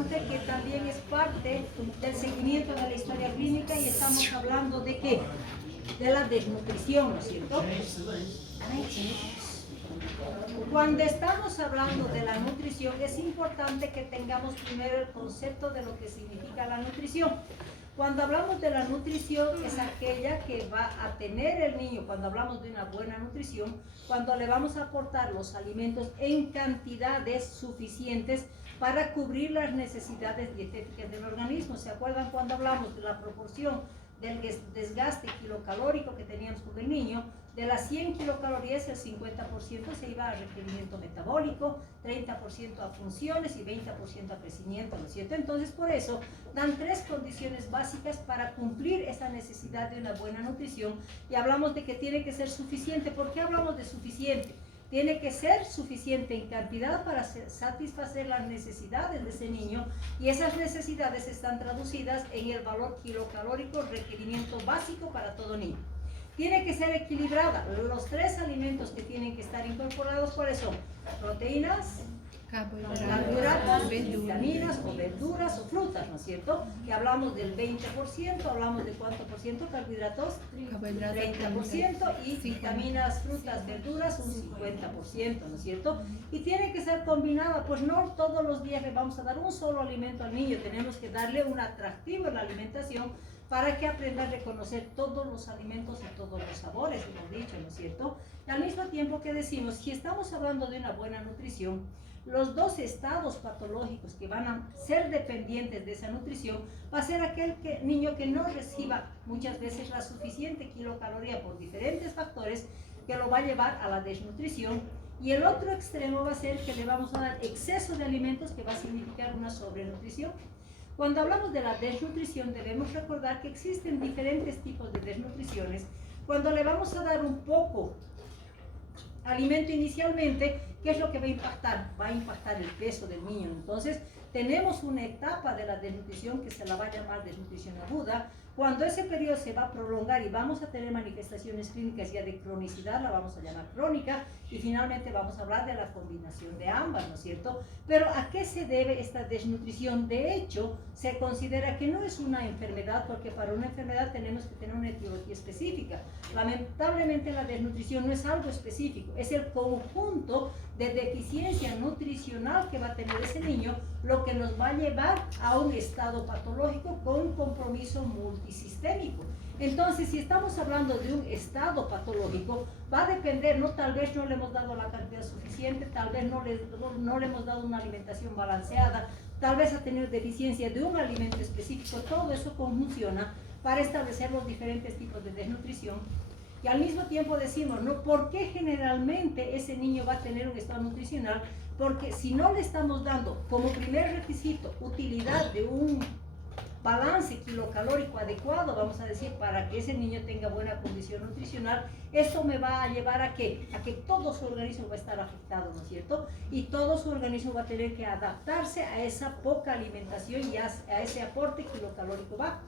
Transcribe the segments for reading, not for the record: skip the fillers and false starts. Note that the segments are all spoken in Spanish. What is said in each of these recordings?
importante que también es parte del seguimiento de la historia clínica y estamos hablando de qué? De la desnutrición, ¿no es cierto? Cuando estamos hablando de la nutrición es importante que tengamos primero el concepto de lo que significa la nutrición. Cuando hablamos de la nutrición es aquella que va a tener el niño, cuando hablamos de una buena nutrición, cuando le vamos a aportar los alimentos en cantidades suficientes para cubrir las necesidades dietéticas del organismo. ¿Se acuerdan cuando hablamos de la proporción del desgaste kilocalórico que teníamos con el niño? De las 100 kilocalorías, el 50% se iba a requerimiento metabólico, 30% a funciones y 20% a crecimiento, ¿no es cierto? Entonces, por eso, dan 3 condiciones básicas para cumplir esa necesidad de una buena nutrición y hablamos de que tiene que ser suficiente. ¿Por qué hablamos de suficiente? Tiene que ser suficiente en cantidad para satisfacer las necesidades de ese niño y esas necesidades están traducidas en el valor kilocalórico, requerimiento básico para todo niño. Tiene que ser equilibrada. Los 3 alimentos que tienen que estar incorporados, ¿cuáles son? Proteínas, carbohidratos, vitaminas o verduras o frutas, ¿no es cierto? Que hablamos del 20%, hablamos de cuánto por ciento carbohidratos, 30% y vitaminas, frutas, verduras un 50%, ¿no es cierto? Y tiene que ser combinada, pues no todos los días le vamos a dar un solo alimento al niño, tenemos que darle un atractivo en la alimentación para que aprenda a reconocer todos los alimentos y todos los sabores, hemos dicho, ¿no es cierto? Y al mismo tiempo que decimos, si estamos hablando de una buena nutrición, los 2 estados patológicos que van a ser dependientes de esa nutrición va a ser aquel niño que no reciba muchas veces la suficiente kilocaloría por diferentes factores que lo va a llevar a la desnutrición, y el otro extremo va a ser que le vamos a dar exceso de alimentos que va a significar una sobrenutrición. Cuando hablamos de la desnutrición debemos recordar que existen diferentes tipos de desnutriciones. Cuando le vamos a dar un poco alimento inicialmente, ¿qué es lo que va a impactar? Va a impactar el peso del niño. Entonces, tenemos una etapa de la desnutrición que se la va a llamar desnutrición aguda. Cuando ese periodo se va a prolongar y vamos a tener manifestaciones clínicas ya de cronicidad, la vamos a llamar crónica, y finalmente vamos a hablar de la combinación de ambas, ¿no es cierto? Pero ¿a qué se debe esta desnutrición? De hecho, se considera que no es una enfermedad, porque para una enfermedad tenemos que tener una etiología específica. Lamentablemente la desnutrición no es algo específico, es el conjunto de deficiencia nutricional que va a tener ese niño, lo que nos va a llevar a un estado patológico con un compromiso multisistémico. Entonces, si estamos hablando de un estado patológico, va a depender, ¿no? Tal vez no le hemos dado la cantidad suficiente, tal vez no le hemos dado una alimentación balanceada, tal vez ha tenido deficiencia de un alimento específico. Todo eso conjunciona para establecer los diferentes tipos de desnutrición. Y al mismo tiempo decimos, ¿no? ¿Por qué generalmente ese niño va a tener un estado nutricional? Porque si no le estamos dando como primer requisito utilidad de un balance kilocalórico adecuado, vamos a decir, para que ese niño tenga buena condición nutricional, esto me va a llevar a ¿qué? A que todo su organismo va a estar afectado, ¿no es cierto? Y todo su organismo va a tener que adaptarse a esa poca alimentación y a ese aporte kilocalórico bajo.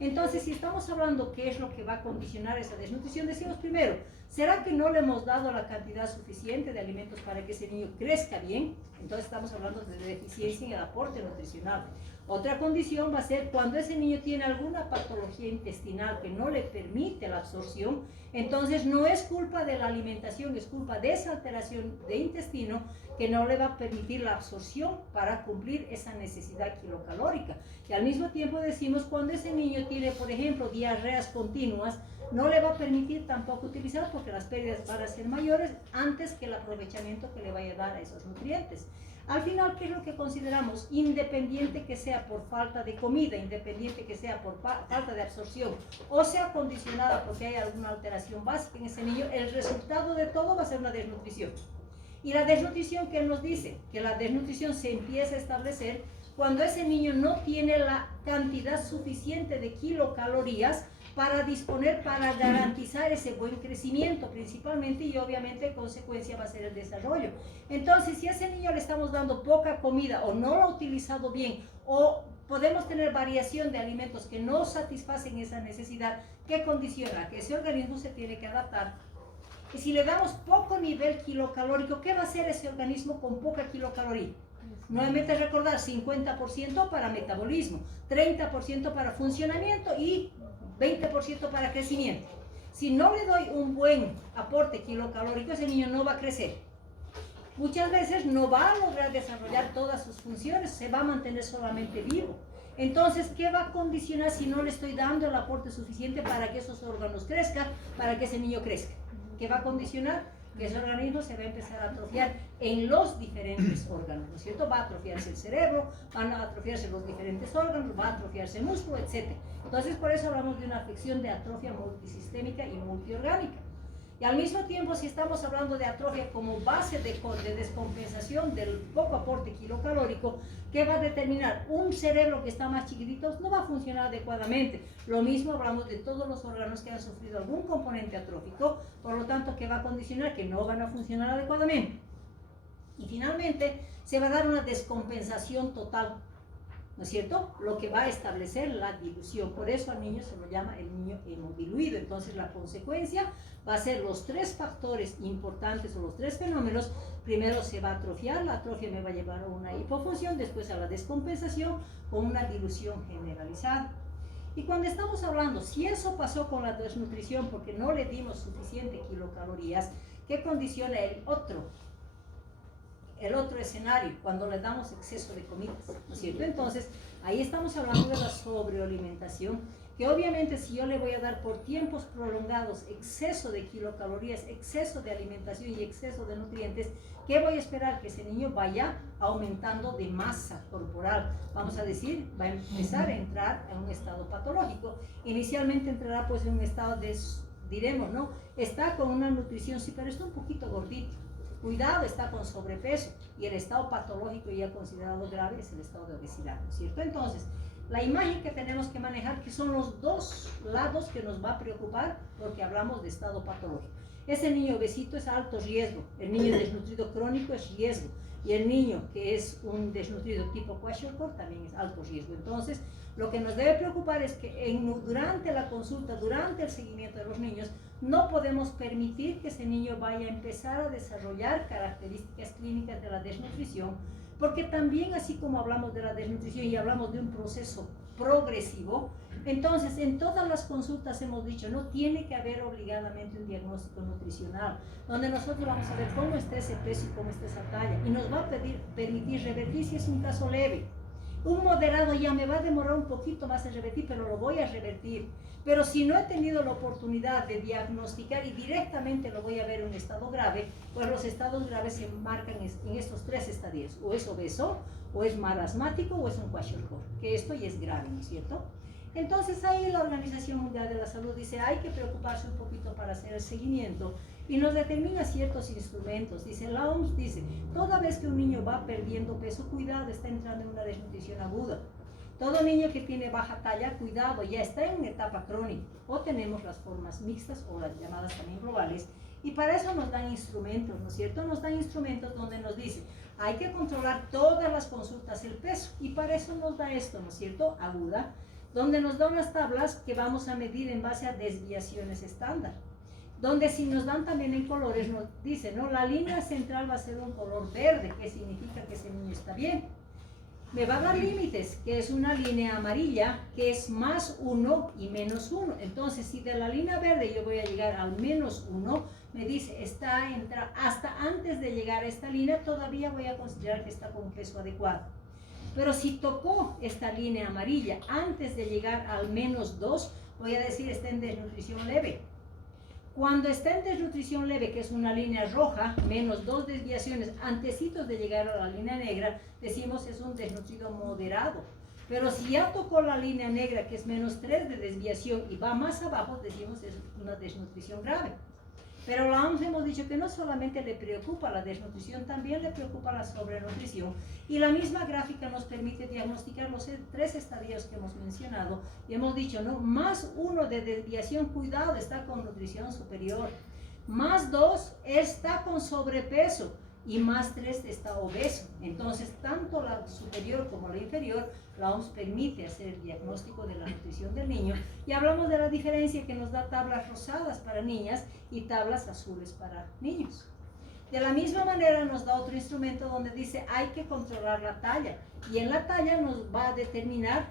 Entonces, si estamos hablando qué es lo que va a condicionar esa desnutrición, decimos primero, ¿será que no le hemos dado la cantidad suficiente de alimentos para que ese niño crezca bien? Entonces estamos hablando de deficiencia en el aporte nutricional. Otra condición va a ser cuando ese niño tiene alguna patología intestinal que no le permite la absorción, entonces no es culpa de la alimentación, es culpa de esa alteración de intestino que no le va a permitir la absorción para cumplir esa necesidad kilocalórica. Y al mismo tiempo decimos, cuando ese niño tiene, por ejemplo, diarreas continuas, no le va a permitir tampoco utilizar porque las pérdidas van a ser mayores antes que el aprovechamiento que le vaya a dar a esos nutrientes. Al final, ¿qué es lo que consideramos? Independiente que sea por falta de comida, independiente que sea por falta de absorción, o sea condicionada porque hay alguna alteración básica en ese niño, el resultado de todo va a ser una desnutrición. Y la desnutrición, ¿qué nos dice? Que la desnutrición se empieza a establecer cuando ese niño no tiene la cantidad suficiente de kilocalorías para disponer, para garantizar ese buen crecimiento principalmente, y obviamente consecuencia va a ser el desarrollo. Entonces, si a ese niño le estamos dando poca comida o no lo ha utilizado bien, o podemos tener variación de alimentos que no satisfacen esa necesidad, ¿qué condiciona? Que ese organismo se tiene que adaptar. Y si le damos poco nivel kilocalórico, ¿qué va a hacer ese organismo con poca kilocaloría? Nuevamente recordar, 50% para metabolismo, 30% para funcionamiento y 20% para crecimiento. Si no le doy un buen aporte kilocalórico, ese niño no va a crecer. Muchas veces no va a lograr desarrollar todas sus funciones, se va a mantener solamente vivo. Entonces, ¿qué va a condicionar si no le estoy dando el aporte suficiente para que esos órganos crezcan, para que ese niño crezca? ¿Qué va a condicionar? Que ese organismo se va a empezar a atrofiar en los diferentes órganos, ¿no es cierto? Va a atrofiarse el cerebro, van a atrofiarse los diferentes órganos, va a atrofiarse el músculo, etc. Entonces, por eso hablamos de una afección de atrofia multisistémica y multiorgánica. Y al mismo tiempo, si estamos hablando de atrofia como base de descompensación del poco aporte kilocalórico, ¿qué va a determinar? Un cerebro que está más chiquitito no va a funcionar adecuadamente. Lo mismo hablamos de todos los órganos que han sufrido algún componente atrófico, por lo tanto, ¿qué va a condicionar? Que no van a funcionar adecuadamente. Y finalmente, se va a dar una descompensación total, ¿no es cierto? Lo que va a establecer la dilución. Por eso al niño se lo llama el niño hemodiluido. Entonces la consecuencia va a ser los tres factores importantes o los tres fenómenos. Primero se va a atrofiar, la atrofia me va a llevar a una hipofunción, después a la descompensación con una dilución generalizada. Y cuando estamos hablando, si eso pasó con la desnutrición porque no le dimos suficiente kilocalorías, ¿qué condiciona el otro escenario? Cuando le damos exceso de comidas, ¿no es cierto? Entonces, ahí estamos hablando de la sobrealimentación, que obviamente si yo le voy a dar por tiempos prolongados exceso de kilocalorías, exceso de alimentación y exceso de nutrientes, ¿qué voy a esperar? Que ese niño vaya aumentando de masa corporal. Vamos a decir, va a empezar a entrar en un estado patológico. Inicialmente entrará pues en un estado de, diremos, ¿no? Está con una nutrición, sí, pero está un poquito gordito. Cuidado, está con sobrepeso, y el estado patológico ya considerado grave es el estado de obesidad, ¿no es cierto? Entonces, la imagen que tenemos que manejar, que son los dos lados que nos va a preocupar porque hablamos de estado patológico. Ese niño obesito es alto riesgo, el niño desnutrido crónico es riesgo, y el niño que es un desnutrido tipo kwashiorkor también es alto riesgo. Entonces, lo que nos debe preocupar es que durante la consulta, durante el seguimiento de los niños, no podemos permitir que ese niño vaya a empezar a desarrollar características clínicas de la desnutrición, porque también así como hablamos de la desnutrición y hablamos de un proceso progresivo, entonces en todas las consultas hemos dicho, no tiene que haber obligadamente un diagnóstico nutricional, donde nosotros vamos a ver cómo está ese peso y cómo está esa talla, y nos va a permitir revertir si es un caso leve. Un moderado ya me va a demorar un poquito más en revertir, pero lo voy a revertir. Pero si no he tenido la oportunidad de diagnosticar y directamente lo voy a ver en un estado grave, pues los estados graves se marcan en estos tres estadios. O es obeso, o es marasmático, o es un kwashiorkor, que esto ya es grave, ¿no es cierto? Entonces ahí la Organización Mundial de la Salud dice, hay que preocuparse un poquito para hacer el seguimiento, y nos determina ciertos instrumentos. Dice, la OMS dice, toda vez que un niño va perdiendo peso, cuidado, está entrando en una desnutrición aguda. Todo niño que tiene baja talla, cuidado, ya está en una etapa crónica. O tenemos las formas mixtas o las llamadas también globales, y para eso nos dan instrumentos, ¿no es cierto? Nos dan instrumentos donde nos dice, hay que controlar todas las consultas el peso, y para eso nos da esto, ¿no es cierto? Aguda, donde nos da unas tablas que vamos a medir en base a desviaciones estándar, donde si nos dan también en colores, nos dice, ¿no? La línea central va a ser un color verde, que significa que ese niño está bien. Me va a dar límites, que es una línea amarilla, que es más 1 y menos 1. Entonces, si de la línea verde yo voy a llegar al menos 1, me dice, hasta antes de llegar a esta línea, todavía voy a considerar que está con un peso adecuado. Pero si tocó esta línea amarilla antes de llegar al menos 2, voy a decir, está en desnutrición leve. Cuando está en desnutrición leve, que es una línea roja, menos 2 desviaciones, antecitos de llegar a la línea negra, decimos es un desnutrido moderado. Pero si ya tocó la línea negra, que es menos 3 de desviación, y va más abajo, decimos es una desnutrición grave. Pero la OMS hemos dicho que no solamente le preocupa la desnutrición, también le preocupa la sobrenutrición. Y la misma gráfica nos permite diagnosticar los 3 estadios que hemos mencionado. Y hemos dicho, ¿no? Más 1 de desviación, cuidado, está con nutrición superior. Más 2 está con sobrepeso. Y más 3 está obeso. Entonces, tanto la superior como la inferior, la OMS permite hacer el diagnóstico de la nutrición del niño. Y hablamos de la diferencia que nos da tablas rosadas para niñas y tablas azules para niños. De la misma manera nos da otro instrumento donde dice hay que controlar la talla, y en la talla nos va a determinar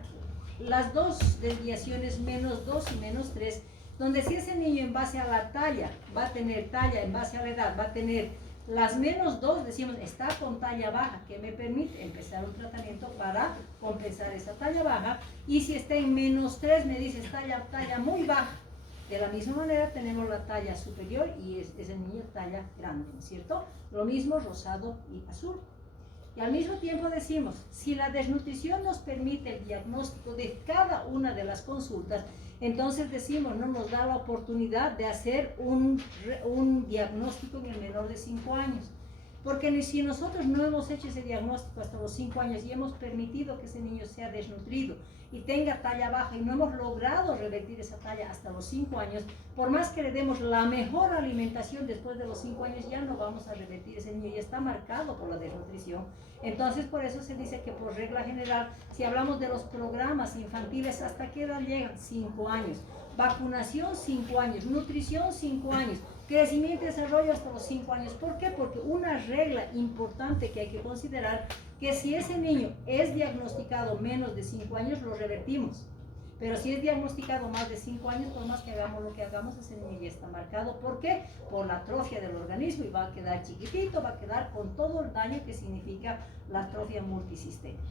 las dos desviaciones -2 y -3, donde si ese niño en base a la talla va a tener talla, en base a la edad va a tener las -2, decimos está con talla baja, que me permite empezar un tratamiento para compensar esa talla baja, y si está en -3 me dice talla muy baja. De la misma manera tenemos la talla superior y es el niño talla grande, ¿no es cierto? Lo mismo rosado y azul. Y al mismo tiempo decimos, si la desnutrición nos permite el diagnóstico de cada una de las consultas, entonces decimos, no nos da la oportunidad de hacer un diagnóstico en el menor de 5 años. Porque si nosotros no hemos hecho ese diagnóstico hasta los 5 años y hemos permitido que ese niño sea desnutrido y tenga talla baja y no hemos logrado revertir esa talla hasta los 5 años, por más que le demos la mejor alimentación después de los 5 años, ya no vamos a revertir. Ese niño ya está marcado por la desnutrición. Entonces, por eso se dice que por regla general, si hablamos de los programas infantiles, ¿hasta qué edad llegan? 5 años. Vacunación, 5 años. Nutrición, 5 años. Crecimiento y desarrollo hasta los 5 años. ¿Por qué? Porque una regla importante que hay que considerar, que si ese niño es diagnosticado menos de 5 años, lo revertimos. Pero si es diagnosticado más de 5 años, por más que hagamos lo que hagamos, ese niño ya está marcado. ¿Por qué? Por la atrofia del organismo, y va a quedar chiquitito, va a quedar con todo el daño que significa la atrofia multisistémica.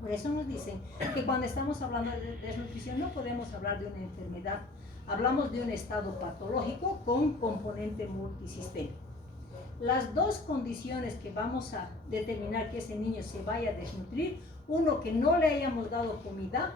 Por eso nos dicen que cuando estamos hablando de desnutrición no podemos hablar de una enfermedad, hablamos de un estado patológico con componente multisistémico. Las dos condiciones que vamos a determinar que ese niño se vaya a desnutrir, uno, que no le hayamos dado comida,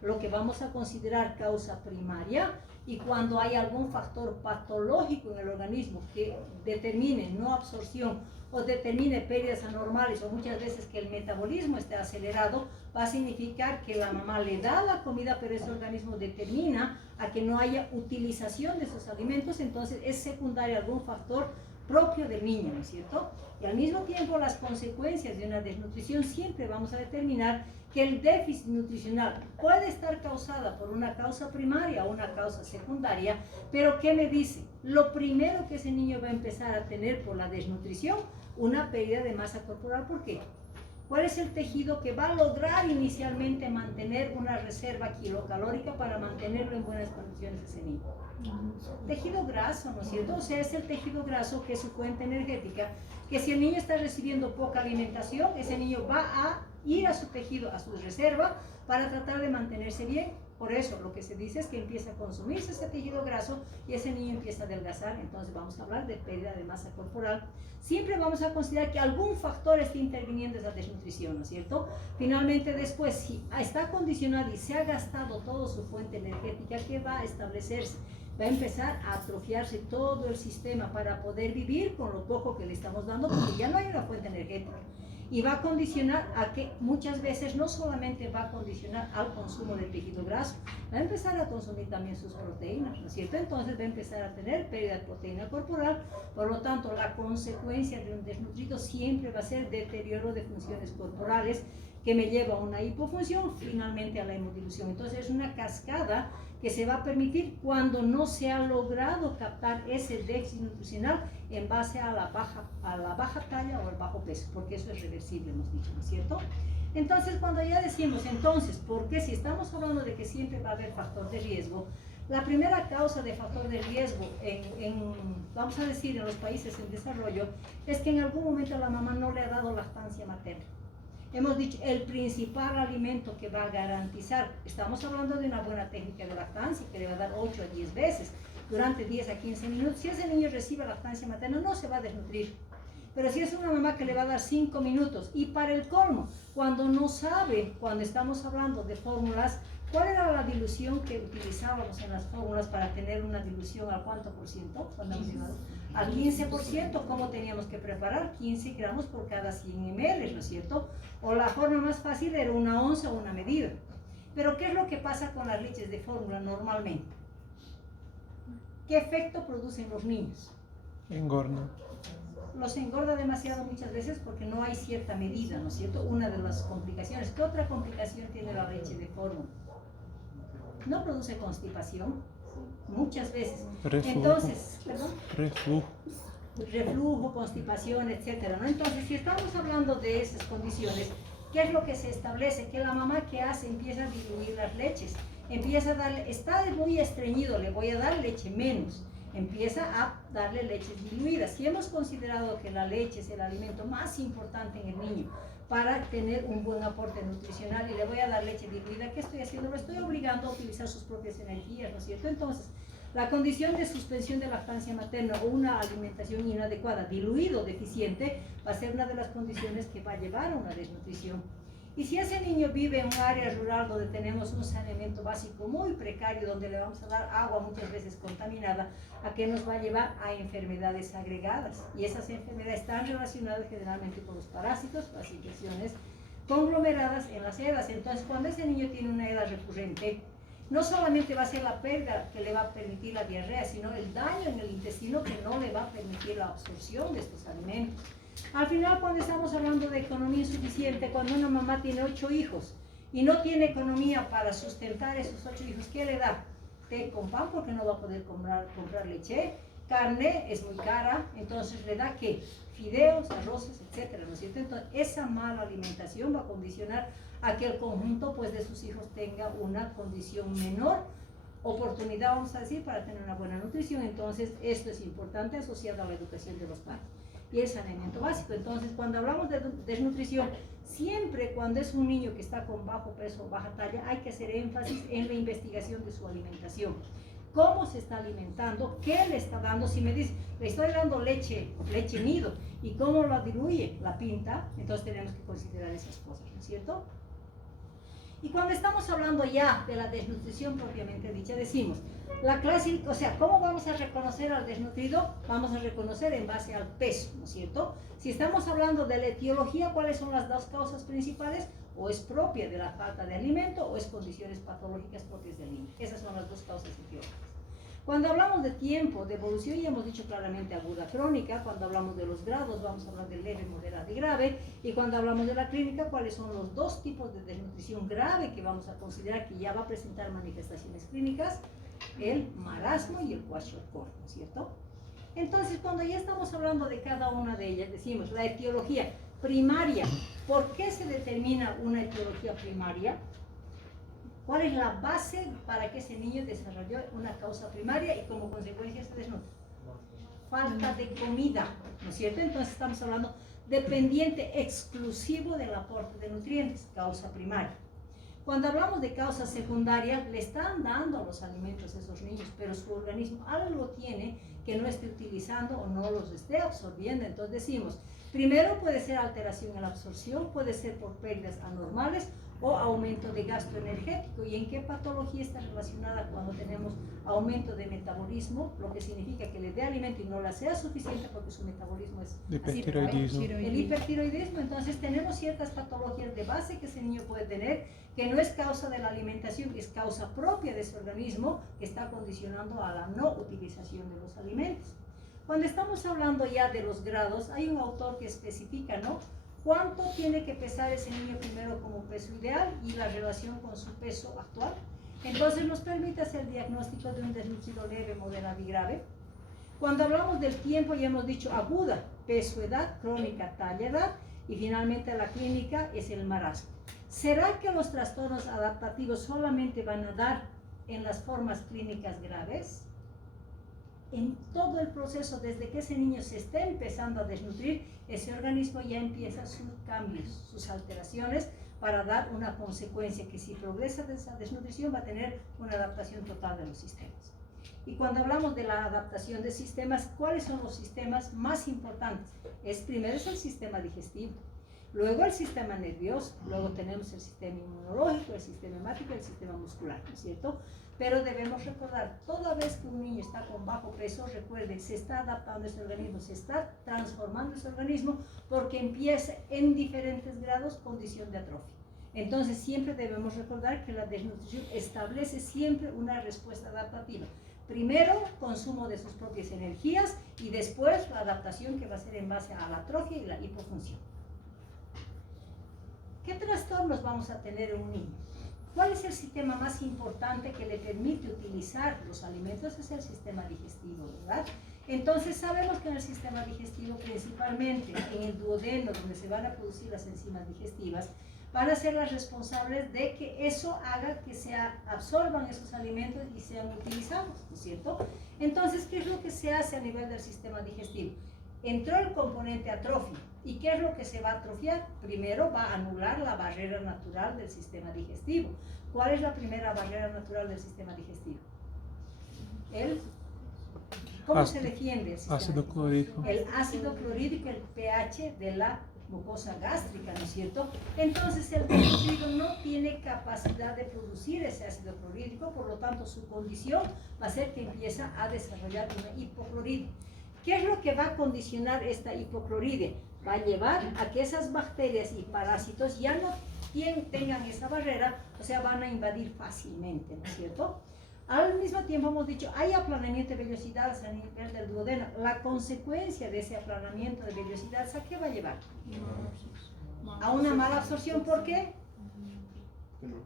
lo que vamos a considerar causa primaria, y cuando hay algún factor patológico en el organismo que determine no absorción o determine pérdidas anormales, o muchas veces que el metabolismo esté acelerado, va a significar que la mamá le da la comida, pero ese organismo determina a que no haya utilización de esos alimentos, entonces es secundario algún factor propio del niño, ¿no es cierto? Y al mismo tiempo las consecuencias de una desnutrición siempre vamos a determinar que el déficit nutricional puede estar causada por una causa primaria o una causa secundaria, pero ¿qué me dice? Lo primero que ese niño va a empezar a tener por la desnutrición, una pérdida de masa corporal. ¿Por qué? ¿Cuál es el tejido que va a lograr inicialmente mantener una reserva kilocalórica para mantenerlo en buenas condiciones ese niño? Tejido graso, ¿no es cierto? O sea, es el tejido graso que es su fuente energética, que si el niño está recibiendo poca alimentación, ese niño va a ir a su tejido, a su reserva, para tratar de mantenerse bien. Por eso lo que se dice es que empieza a consumirse ese tejido graso y ese niño empieza a adelgazar. Entonces vamos a hablar de pérdida de masa corporal. Siempre vamos a considerar que algún factor está interviniendo en esa desnutrición, ¿no es cierto? Finalmente después, si está condicionado y se ha gastado toda su fuente energética, ¿qué va a establecerse? Va a empezar a atrofiarse todo el sistema para poder vivir con lo poco que le estamos dando, porque ya no hay una fuente energética. Y va a condicionar a que muchas veces no solamente va a condicionar al consumo de tejido graso, va a empezar a consumir también sus proteínas, ¿no es cierto? Entonces va a empezar a tener pérdida de proteína corporal. Por lo tanto, la consecuencia de un desnutrido siempre va a ser deterioro de funciones corporales, que me lleva a una hipofunción, finalmente a la hemodilución. Entonces es una cascada que se va a permitir cuando no se ha logrado captar ese déficit nutricional en base a la baja talla o el bajo peso, porque eso es reversible, hemos dicho, ¿no es cierto? Entonces, cuando ya decimos, entonces, ¿por qué? Si estamos hablando de que siempre va a haber factor de riesgo, la primera causa de factor de riesgo, vamos a decir, en los países en desarrollo, es que en algún momento la mamá no le ha dado lactancia materna. Hemos dicho, el principal alimento que va a garantizar, estamos hablando de una buena técnica de lactancia que le va a dar 8 a 10 veces durante 10 a 15 minutos. Si ese niño recibe lactancia materna, no se va a desnutrir. Pero si es una mamá que le va a dar 5 minutos, y para el colmo, cuando no sabe, cuando estamos hablando de fórmulas, ¿cuál era la dilución que utilizábamos en las fórmulas para tener una dilución al cuánto por ciento? Al 15%. ¿Cómo teníamos que preparar? 15 gramos por cada 100 ml, ¿no es cierto? O la forma más fácil era una onza o una medida. Pero ¿qué es lo que pasa con las leches de fórmula normalmente? ¿Qué efecto producen los niños? Engorda. Los engorda demasiado muchas veces porque no hay cierta medida, ¿no es cierto? Una de las complicaciones. ¿Qué otra complicación tiene la leche de fórmula? No produce constipación, muchas veces. Reflujo. Entonces, ¿perdón? Reflujo. reflujo, constipación, etcétera, ¿no? Entonces, si estamos hablando de esas condiciones, ¿qué es lo que se establece? Que la mamá, ¿qué hace? Empieza a diluir las leches, empieza a darle, está muy estreñido, le voy a dar leche menos, empieza a darle leches diluidas. Si hemos considerado que la leche es el alimento más importante en el niño para tener un buen aporte nutricional y le voy a dar leche diluida, ¿qué estoy haciendo? Lo estoy obligando a utilizar sus propias energías, ¿no es cierto? Entonces, la condición de suspensión de lactancia materna o una alimentación inadecuada, diluido, deficiente, va a ser una de las condiciones que va a llevar a una desnutrición. Y si ese niño vive en un área rural donde tenemos un saneamiento básico muy precario, donde le vamos a dar agua muchas veces contaminada, ¿a qué nos va a llevar? A enfermedades agregadas. Y esas enfermedades están relacionadas generalmente con los parásitos, las infecciones conglomeradas en las hedas. Entonces, cuando ese niño tiene una heda recurrente, no solamente va a ser la pérdida que le va a permitir la diarrea, sino el daño en el intestino que no le va a permitir la absorción de estos alimentos. Al final, cuando estamos hablando de economía insuficiente, cuando una mamá tiene 8 hijos y no tiene economía para sustentar esos 8 hijos, ¿qué le da? Té con pan porque no va a poder comprar leche, carne es muy cara, entonces le da ¿qué? Fideos, arroces, etcétera, ¿no es cierto? Entonces, esa mala alimentación va a condicionar a que el conjunto pues, de sus hijos tenga una condición menor, oportunidad, vamos a decir, para tener una buena nutrición. Entonces, esto es importante asociado a la educación de los padres y el saneamiento básico. Entonces, cuando hablamos de desnutrición, siempre cuando es un niño que está con bajo peso o baja talla, hay que hacer énfasis en la investigación de su alimentación. ¿Cómo se está alimentando? ¿Qué le está dando? Si me dice, le estoy dando leche nido, ¿y cómo la diluye? La pinta. Entonces tenemos que considerar esas cosas, ¿no es cierto? Y cuando estamos hablando ya de la desnutrición propiamente dicha, decimos, la clásica, o sea, ¿cómo vamos a reconocer al desnutrido? Vamos a reconocer en base al peso, ¿no es cierto? Si estamos hablando de la etiología, ¿cuáles son las dos causas principales? O es propia de la falta de alimento o es condiciones patológicas propias del niño. Esas son las dos causas etiológicas. Cuando hablamos de tiempo, de evolución, ya hemos dicho claramente aguda, crónica. Cuando hablamos de los grados, vamos a hablar de leve, moderada y grave. Y cuando hablamos de la clínica, ¿cuáles son los dos tipos de desnutrición grave que vamos a considerar que ya va a presentar manifestaciones clínicas? El marasmo y el kwashiorkor, ¿no es cierto? Entonces, cuando ya estamos hablando de cada una de ellas, decimos la etiología primaria. ¿Por qué se determina una etiología primaria? ¿Cuál es la base para que ese niño desarrolle una causa primaria y como consecuencia se desnutre? Falta de comida, ¿no es cierto? Entonces estamos hablando dependiente exclusivo del aporte de nutrientes, causa primaria. Cuando hablamos de causa secundaria, le están dando los alimentos a esos niños, pero su organismo algo tiene que no esté utilizando o no los esté absorbiendo. Entonces decimos, primero puede ser alteración en la absorción, puede ser por pérdidas anormales o aumento de gasto energético. ¿Y en qué patología está relacionada cuando tenemos aumento de metabolismo? Lo que significa que le dé alimento y no la sea suficiente porque su metabolismo es hipertiroidismo. El hipertiroidismo. Entonces tenemos ciertas patologías de base que ese niño puede tener que no es causa de la alimentación, es causa propia de ese organismo que está condicionando a la no utilización de los alimentos. Cuando estamos hablando ya de los grados, hay un autor que especifica, ¿no? ¿Cuánto tiene que pesar ese niño primero como peso ideal y la relación con su peso actual? Entonces nos permite hacer diagnóstico de un desnutrido leve, moderado y grave. Cuando hablamos del tiempo ya hemos dicho aguda, peso, edad, crónica, talla, edad y finalmente la clínica es el marasmo. ¿Será que los trastornos adaptativos solamente van a dar en las formas clínicas graves? En todo el proceso, desde que ese niño se está empezando a desnutrir, ese organismo ya empieza sus cambios, sus alteraciones para dar una consecuencia que si progresa de esa desnutrición va a tener una adaptación total de los sistemas. Y cuando hablamos de la adaptación de sistemas, ¿cuáles son los sistemas más importantes? Primero es el sistema digestivo, luego el sistema nervioso, luego tenemos el sistema inmunológico, el sistema hemático y el sistema muscular, ¿no es cierto? Pero debemos recordar, toda vez que un niño está con bajo peso, recuerden, se está adaptando ese organismo, se está transformando ese organismo porque empieza en diferentes grados condición de atrofia. Entonces siempre debemos recordar que la desnutrición establece siempre una respuesta adaptativa. Primero, consumo de sus propias energías y después la adaptación que va a ser en base a la atrofia y la hipofunción. ¿Qué trastornos vamos a tener en un niño? ¿Cuál es el sistema más importante que le permite utilizar los alimentos? Es el sistema digestivo, ¿verdad? Entonces sabemos que en el sistema digestivo, principalmente en el duodeno, donde se van a producir las enzimas digestivas, van a ser las responsables de que eso haga que se absorban esos alimentos y sean utilizados, ¿no es cierto? Entonces, ¿qué es lo que se hace a nivel del sistema digestivo? Entró el componente atrofia. ¿Y qué es lo que se va a atrofiar? Primero va a anular la barrera natural del sistema digestivo. ¿Cuál es la primera barrera natural del sistema digestivo? ¿Cómo se defiende el sistema ácido clorhídrico? El ácido clorhídrico, el pH de la mucosa gástrica, ¿no es cierto? Entonces el desnutrido no tiene capacidad de producir ese ácido clorhídrico, por lo tanto su condición va a ser que empieza a desarrollar una hipocloridria. ¿Qué es lo que va a condicionar esta hipocloridria? Va a llevar a que esas bacterias y parásitos ya no tengan esa barrera, o sea, van a invadir fácilmente, ¿no es cierto? Al mismo tiempo hemos dicho, hay aplanamiento de vellosidades a nivel del duodeno. La consecuencia de ese aplanamiento de vellosidades, ¿a qué va a llevar? A una mala absorción. ¿Por qué?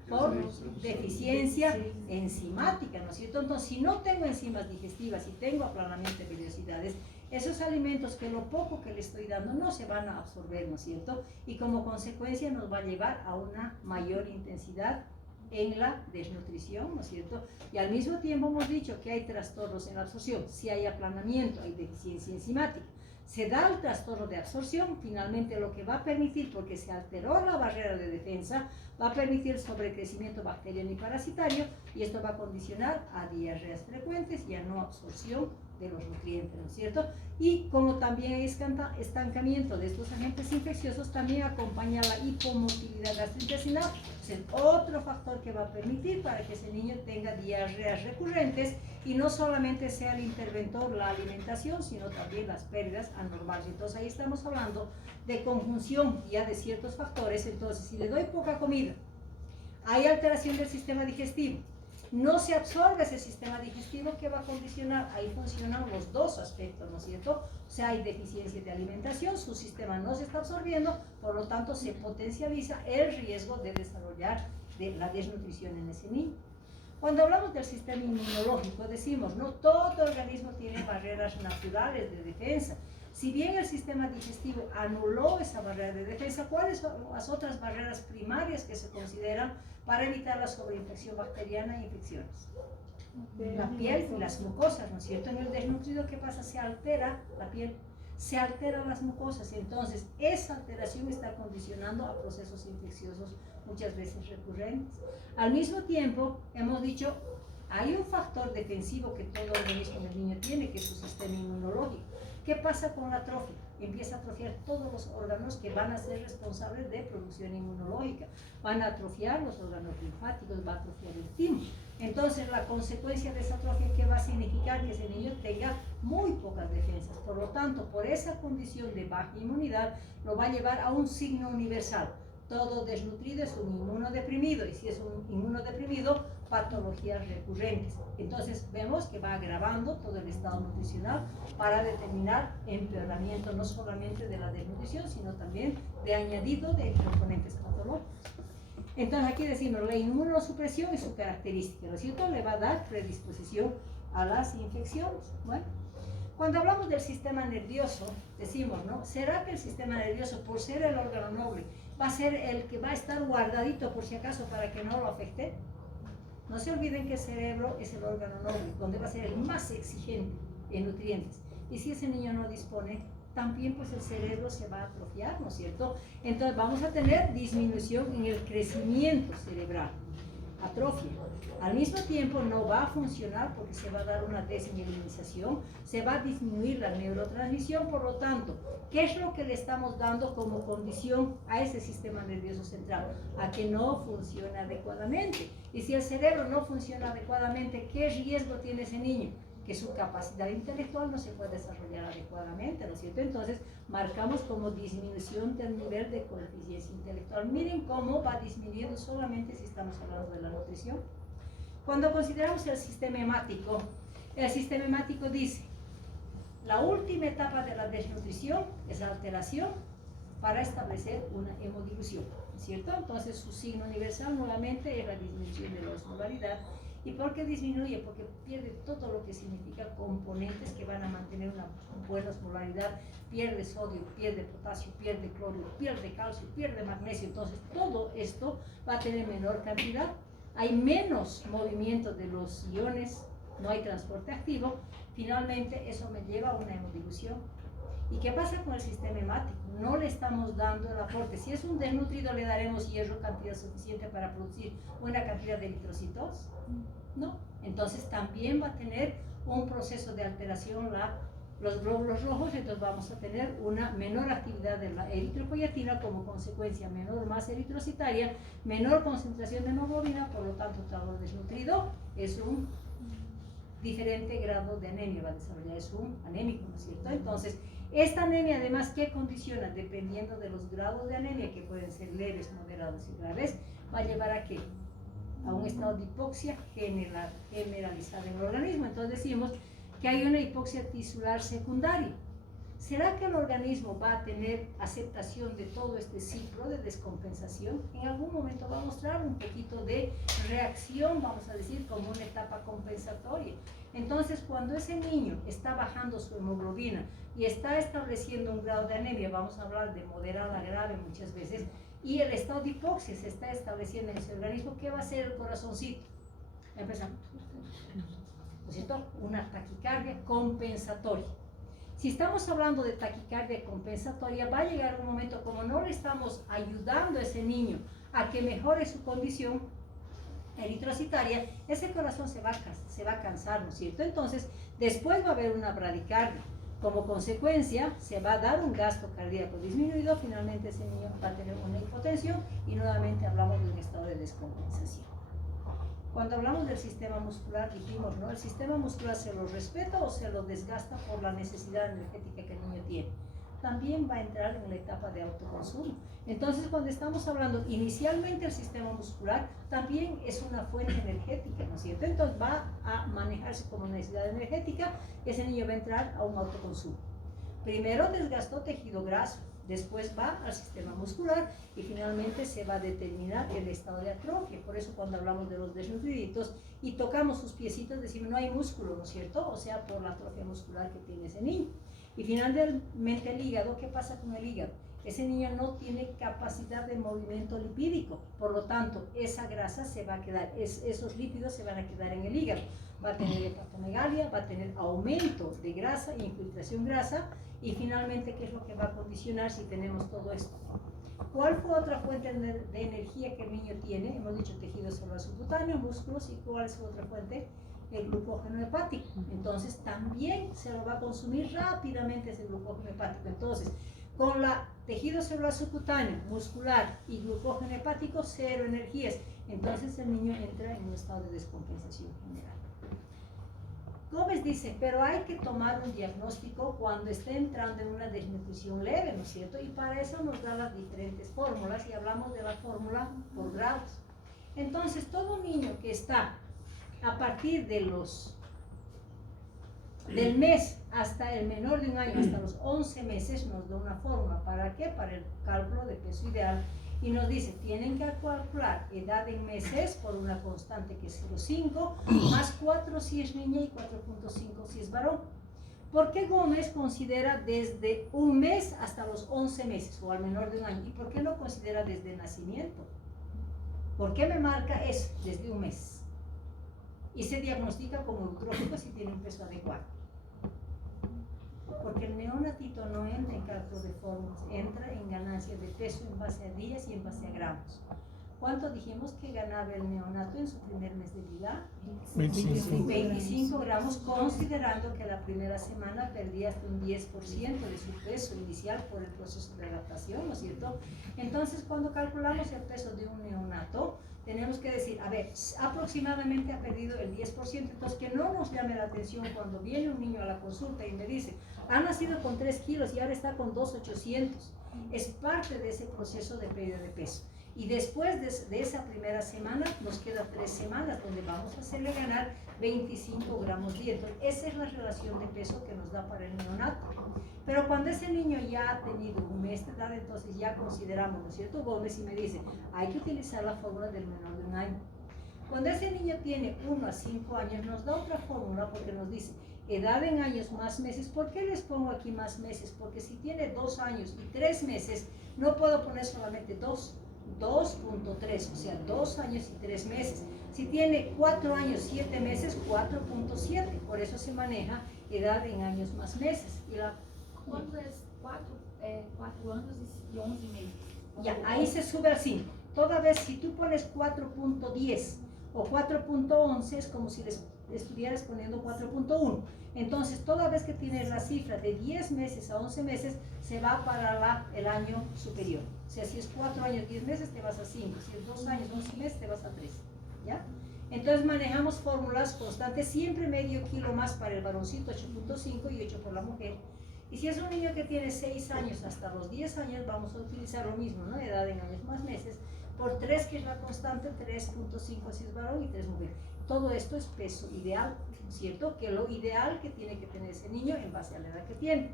Por deficiencia enzimática, ¿no es cierto? Entonces, si no tengo enzimas digestivas y tengo aplanamiento de vellosidades, esos alimentos que lo poco que le estoy dando no se van a absorber, ¿no es cierto? Y como consecuencia nos va a llevar a una mayor intensidad en la desnutrición, ¿no es cierto? Y al mismo tiempo hemos dicho que hay trastornos en la absorción. Si hay aplanamiento, hay deficiencia enzimática. Se da el trastorno de absorción, finalmente lo que va a permitir, porque se alteró la barrera de defensa, va a permitir el sobrecrecimiento bacteriano y parasitario, y esto va a condicionar a diarreas frecuentes y a no absorción de los nutrientes, ¿no es cierto? Y como también hay estancamiento de estos agentes infecciosos, también acompaña la hipomotilidad gastrointestinal, es otro factor que va a permitir para que ese niño tenga diarreas recurrentes y no solamente sea el interventor la alimentación, sino también las pérdidas anormales. Entonces ahí estamos hablando de conjunción ya de ciertos factores. Entonces, si le doy poca comida, hay alteración del sistema digestivo, no se absorbe ese sistema digestivo, que va a condicionar, ahí funcionan los dos aspectos, ¿no es cierto? O sea, hay deficiencia de alimentación, su sistema no se está absorbiendo, por lo tanto se potencializa el riesgo de desarrollar la desnutrición en ese niño. Cuando hablamos del sistema inmunológico, decimos, no todo organismo tiene barreras naturales de defensa. Si bien el sistema digestivo anuló esa barrera de defensa, ¿cuáles son las otras barreras primarias que se consideran para evitar la sobreinfección bacteriana e infecciones? La piel y las mucosas, ¿no es cierto? En el desnutrido, ¿qué pasa? Se altera la piel, se alteran las mucosas, entonces esa alteración está condicionando a procesos infecciosos muchas veces recurrentes. Al mismo tiempo, hemos dicho, hay un factor defensivo que todo organismo del niño tiene, que es su sistema inmunológico. ¿Qué pasa con la atrofia? Empieza a atrofiar todos los órganos que van a ser responsables de producción inmunológica. Van a atrofiar los órganos linfáticos, va a atrofiar el timo. Entonces, la consecuencia de esa atrofia, ¿qué va a significar? Que ese niño tenga muy pocas defensas. Por lo tanto, por esa condición de baja inmunidad, lo va a llevar a un signo universal. Todo desnutrido es un inmunodeprimido, y si es un inmunodeprimido, patologías recurrentes. Entonces vemos que va agravando todo el estado nutricional para determinar empeoramiento no solamente de la desnutrición, sino también de añadido de componentes patológicos. Entonces aquí decimos, la inmunosupresión y su característica, ¿no es cierto? Le va a dar predisposición a las infecciones. Bueno, cuando hablamos del sistema nervioso, decimos, ¿no? ¿Será que el sistema nervioso, por ser el órgano noble, va a ser el que va a estar guardadito por si acaso para que no lo afecte? No se olviden que el cerebro es el órgano noble, donde va a ser el más exigente en nutrientes. Y si ese niño no dispone, también pues el cerebro se va a atrofiar, ¿no es cierto? Entonces vamos a tener disminución en el crecimiento cerebral, atrofia. Al mismo tiempo no va a funcionar porque se va a dar una desmielinización, se va a disminuir la neurotransmisión. Por lo tanto, ¿qué es lo que le estamos dando como condición a ese sistema nervioso central? A que no funcione adecuadamente. Y si el cerebro no funciona adecuadamente, ¿qué riesgo tiene ese niño? Que su capacidad intelectual no se puede desarrollar adecuadamente, ¿no es cierto? Entonces, marcamos como disminución del nivel de coeficiencia intelectual. Miren cómo va disminuyendo solamente si estamos hablando de la nutrición. Cuando consideramos el sistema hemático dice, la última etapa de la desnutrición es la alteración para establecer una hemodilución, ¿cierto? Entonces, su signo universal nuevamente es la disminución de la osmolaridad ¿Y por qué disminuye? Porque pierde todo lo que significa componentes que van a mantener una buena osmolaridad, pierde sodio, pierde potasio, pierde cloro, pierde calcio, pierde magnesio. Entonces todo esto va a tener menor cantidad, hay menos movimiento de los iones, no hay transporte activo. Finalmente eso me lleva a una hemodilución. ¿Y qué pasa con el sistema hemático? No le estamos dando el aporte. Si es un desnutrido, ¿le daremos hierro cantidad suficiente para producir buena cantidad de eritrocitos? No. Entonces también va a tener un proceso de alteración los glóbulos rojos, entonces vamos a tener una menor actividad de la eritropoyetina, como consecuencia menor masa eritrocitaria, menor concentración de hemoglobina, por lo tanto, todo desnutrido es un diferente grado de anemia, va a desarrollar, es un anémico, ¿no es cierto? Entonces, esta anemia además, ¿qué condiciona? Dependiendo de los grados de anemia, que pueden ser leves, moderados y graves, va a llevar a ¿qué? A un estado de hipoxia generalizada en el organismo. Entonces decimos que hay una hipoxia tisular secundaria. ¿Será que el organismo va a tener aceptación de todo este ciclo de descompensación? En algún momento va a mostrar un poquito de reacción, vamos a decir, como una etapa compensatoria. Entonces, cuando ese niño está bajando su hemoglobina y está estableciendo un grado de anemia, vamos a hablar de moderada a grave muchas veces, y el estado de hipoxia se está estableciendo en ese organismo, ¿qué va a hacer el corazoncito? Empezamos, ¿no es cierto? Una taquicardia compensatoria. Si estamos hablando de taquicardia compensatoria, va a llegar un momento, como no le estamos ayudando a ese niño a que mejore su condición eritrocitaria, ese corazón se va a cansar, ¿no es cierto? Entonces, después va a haber una bradicardia. Como consecuencia, se va a dar un gasto cardíaco disminuido, finalmente ese niño va a tener una hipotensión y nuevamente hablamos de un estado de descompensación. Cuando hablamos del sistema muscular, dijimos, ¿no? ¿El sistema muscular se lo respeta o se lo desgasta por la necesidad energética que el niño tiene? También va a entrar en la etapa de autoconsumo. Entonces, cuando estamos hablando inicialmente el sistema muscular, también es una fuente energética, ¿no es cierto? Entonces va a manejarse como necesidad energética, ese niño va a entrar a un autoconsumo. Primero desgastó tejido graso, después va al sistema muscular y finalmente se va a determinar el estado de atrofia. Por eso cuando hablamos de los desnutriditos y tocamos sus piecitos decimos no hay músculo, ¿no es cierto? O sea, por la atrofia muscular que tiene ese niño. Y finalmente el hígado, ¿qué pasa con el hígado? Ese niño no tiene capacidad de movimiento lipídico, por lo tanto esa grasa se va a quedar, esos lípidos se van a quedar en el hígado. Va a tener hepatomegalia, va a tener aumento de grasa, infiltración grasa, y finalmente, ¿qué es lo que va a condicionar si tenemos todo esto? ¿Cuál fue otra fuente de energía que el niño tiene? Hemos dicho tejido celular subcutáneo, músculos, ¿y cuál es su otra fuente? El glucógeno hepático. Entonces, también se lo va a consumir rápidamente ese glucógeno hepático. Entonces, con la tejido celular subcutáneo, muscular y glucógeno hepático, cero energías. Entonces, el niño entra en un estado de descompensación general. Gómez dice, pero hay que tomar un diagnóstico cuando esté entrando en una desnutrición leve, ¿no es cierto? Y para eso nos da las diferentes fórmulas y hablamos de la fórmula por grados. Entonces, todo niño que está a partir de del mes hasta el menor de un año, hasta los 11 meses, nos da una fórmula. ¿Para qué? Para el cálculo de peso ideal. Y nos dice, tienen que calcular edad en meses por una constante que es 0,5, más 4 si es niña y 4,5 si es varón. ¿Por qué Gómez considera desde un mes hasta los 11 meses o al menor de un año? ¿Y por qué no considera desde el nacimiento? ¿Por qué me marca eso desde un mes? Y se diagnostica como eutrófico si tiene un peso adecuado. Porque el neonatito no entra en cálculo de fórmulas, entra en ganancia de peso en base a días y en base a gramos. ¿Cuánto dijimos que ganaba el neonato en su primer mes de vida? 25 gramos, considerando que la primera semana perdía hasta un 10% de su peso inicial por el proceso de adaptación, ¿no es cierto? Entonces, cuando calculamos el peso de un neonato, tenemos que decir, a ver, aproximadamente ha perdido el 10%, entonces que no nos llame la atención cuando viene un niño a la consulta y me dice, ha nacido con 3 kilos y ahora está con 2,800. Es parte de ese proceso de pérdida de peso. Y después de esa primera semana, nos queda 3 semanas donde vamos a hacerle ganar 25 gramos día. Entonces, esa es la relación de peso que nos da para el neonato. Pero cuando ese niño ya ha tenido un mes de edad, entonces ya consideramos, ¿no es cierto? Gómez y me dice, hay que utilizar la fórmula del menor de un año. Cuando ese niño tiene 1 a 5 años, nos da otra fórmula porque nos dice edad en años más meses. ¿Por qué les pongo aquí más meses? Porque si tiene 2 años y 3 meses, no puedo poner solamente 2.3, o sea, 2 años y 3 meses. Si tiene 4 años, 7 meses, 4.7. Por eso se maneja edad en años más meses. ¿Cuánto es 4 años y 11 meses? Ya, ahí se sube al 5. Toda vez si tú pones 4.10 o 4.11 es como si les estuvieras poniendo 4.1. Entonces, toda vez que tienes la cifra de 10 meses a 11 meses, se va para el año superior. O sea, si es 4 años, 10 meses, te vas a 5. Si es 2 años, 11 meses, te vas a 3. ¿Ya? Entonces, manejamos fórmulas constantes, siempre medio kilo más para el varoncito, 8.5 y 8 por la mujer. Y si es un niño que tiene 6 años hasta los 10 años, vamos a utilizar lo mismo, ¿no? Edad en años más meses, por 3, que es la constante, 3.5 si es varón y 3 mujer. Todo esto es peso ideal, ¿cierto? Que lo ideal que tiene que tener ese niño en base a la edad que tiene.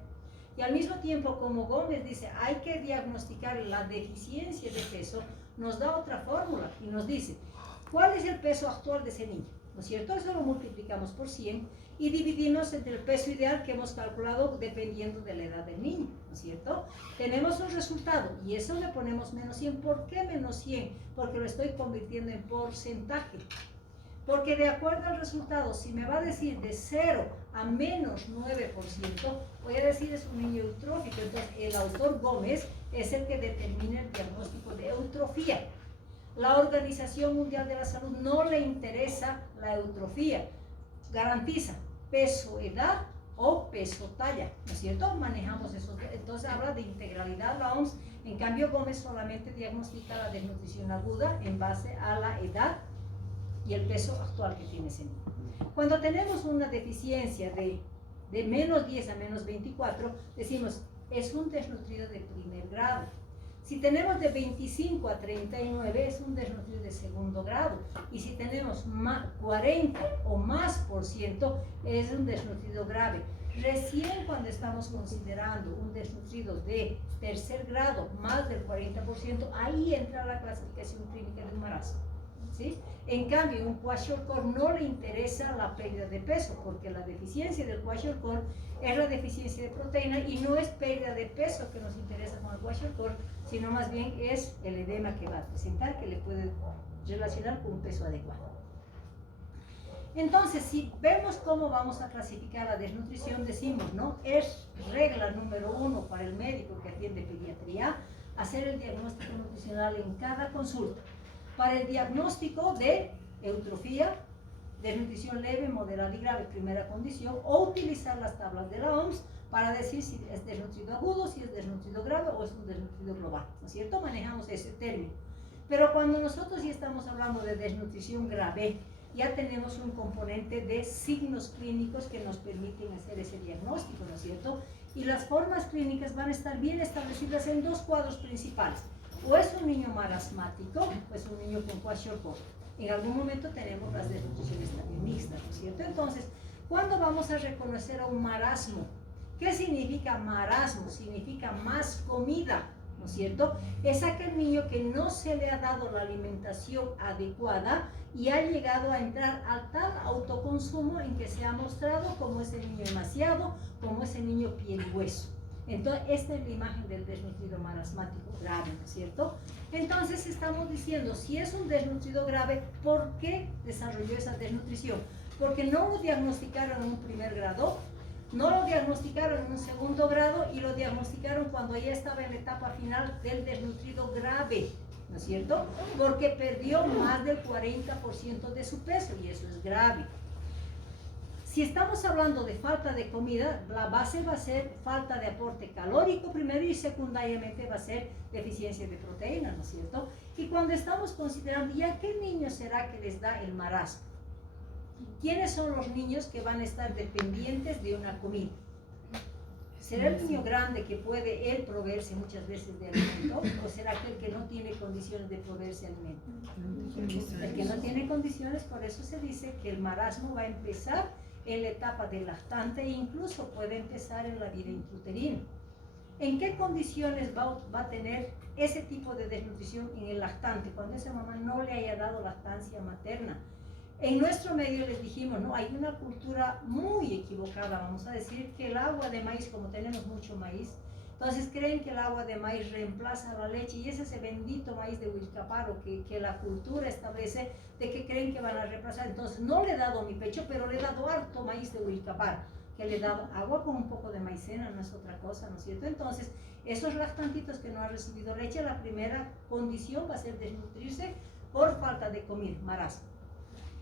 Y al mismo tiempo, como Gómez dice, hay que diagnosticar la deficiencia de peso, nos da otra fórmula y nos dice, ¿cuál es el peso actual de ese niño? ¿No es cierto? Eso lo multiplicamos por 100 y dividimos entre el peso ideal que hemos calculado dependiendo de la edad del niño, ¿no es cierto? Tenemos un resultado y eso le ponemos menos 100. ¿Por qué menos 100? Porque lo estoy convirtiendo en porcentaje. Porque de acuerdo al resultado, si me va a decir de 0 a menos 9%, voy a decir es un niño eutrófico. Entonces, el autor Gómez es el que determina el diagnóstico de eutrofía. La Organización Mundial de la Salud no le interesa la eutrofía, garantiza peso, edad o peso, talla, ¿no es cierto? Manejamos eso, entonces habla de integralidad la OMS. En cambio, Gómez solamente diagnostica la desnutrición aguda en base a la edad y el peso actual que tiene ese niño. Cuando tenemos una deficiencia de menos 10 a menos 24, decimos, es un desnutrido de primer grado. Si tenemos de 25 a 39, es un desnutrido de segundo grado. Y si tenemos 40 o más por ciento, es un desnutrido grave. Recién cuando estamos considerando un desnutrido de tercer grado, más del 40%, ahí entra la clasificación clínica de un marasmo. ¿Sí? En cambio, un kwashiorkor no le interesa la pérdida de peso, porque la deficiencia del kwashiorkor es la deficiencia de proteína y no es pérdida de peso que nos interesa con el kwashiorkor, sino más bien es el edema que va a presentar, que le puede relacionar con un peso adecuado. Entonces, si vemos cómo vamos a clasificar la desnutrición, decimos, ¿no? Es regla número 1 para el médico que atiende pediatría, hacer el diagnóstico nutricional en cada consulta. Para el diagnóstico de eutrofía, desnutrición leve, moderada y grave, primera condición, o utilizar las tablas de la OMS para decir si es desnutrido agudo, si es desnutrido grave o es un desnutrido global, ¿no es cierto? Manejamos ese término. Pero cuando nosotros ya estamos hablando de desnutrición grave, ya tenemos un componente de signos clínicos que nos permiten hacer ese diagnóstico, ¿no es cierto? Y las formas clínicas van a estar bien establecidas en 2 cuadros principales. O es un niño marasmático, o es un niño con kwashiorkor. En algún momento tenemos las desnutriciones también mixtas, ¿no es cierto? Entonces, ¿cuándo vamos a reconocer a un marasmo? ¿Qué significa marasmo? Significa más comida, ¿no es cierto? Es aquel niño que no se le ha dado la alimentación adecuada y ha llegado a entrar al tal autoconsumo en que se ha mostrado como ese niño demasiado, como ese niño piel y hueso. Entonces, esta es la imagen del desnutrido marasmático grave, ¿no es cierto? Entonces, estamos diciendo, si es un desnutrido grave, ¿por qué desarrolló esa desnutrición? Porque no lo diagnosticaron en un primer grado, no lo diagnosticaron en un segundo grado y lo diagnosticaron cuando ya estaba en la etapa final del desnutrido grave, ¿no es cierto? Porque perdió más del 40% de su peso y eso es grave. Si estamos hablando de falta de comida, la base va a ser falta de aporte calórico primero y secundariamente va a ser deficiencia de proteína, ¿no es cierto? Y cuando estamos considerando, ¿ya qué niño será que les da el marasmo? ¿Quiénes son los niños que van a estar dependientes de una comida? ¿Será el niño grande que puede él proveerse muchas veces de alimento? ¿O será aquel que no tiene condiciones de proveerse de alimento? El que no tiene condiciones, por eso se dice que el marasmo va a empezar en la etapa de lactante e incluso puede empezar en la vida intrauterina. ¿En qué condiciones va a tener ese tipo de desnutrición en el lactante, cuando esa mamá no le haya dado lactancia materna? En nuestro medio les dijimos, no, hay una cultura muy equivocada, vamos a decir, que el agua de maíz, como tenemos mucho maíz, entonces creen que el agua de maíz reemplaza la leche, y es ese bendito maíz de Wilcaparo que la cultura establece de que creen que van a reemplazar. Entonces no le he dado mi pecho, pero le he dado harto maíz de Wilcaparo, que le he dado agua con un poco de maicena, no es otra cosa, ¿no es cierto? Entonces, esos lactantitos que no han recibido leche, la primera condición va a ser desnutrirse por falta de comida, marasmo.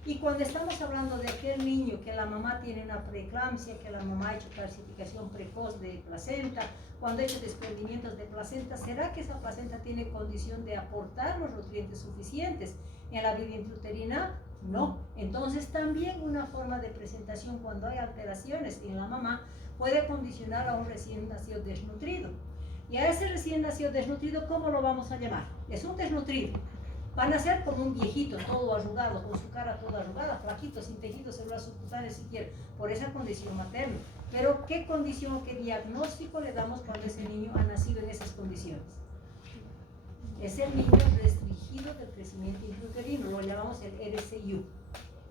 Y cuando estamos hablando de aquel niño que la mamá tiene una preeclampsia, que la mamá ha hecho calcificación precoz de placenta, cuando ha hecho desprendimientos de placenta, ¿será que esa placenta tiene condición de aportar los nutrientes suficientes en la vida intrauterina? No. Entonces también una forma de presentación cuando hay alteraciones en la mamá puede condicionar a un recién nacido desnutrido. Y a ese recién nacido desnutrido, ¿cómo lo vamos a llamar? Es un desnutrido. Van a ser como un viejito, todo arrugado, con su cara toda arrugada, flaquito, sin tejido celular subcutáneo siquiera, por esa condición materna. Pero, ¿qué condición o qué diagnóstico le damos cuando ese niño ha nacido en esas condiciones? Es el niño restringido del crecimiento intrauterino, lo llamamos el RCU.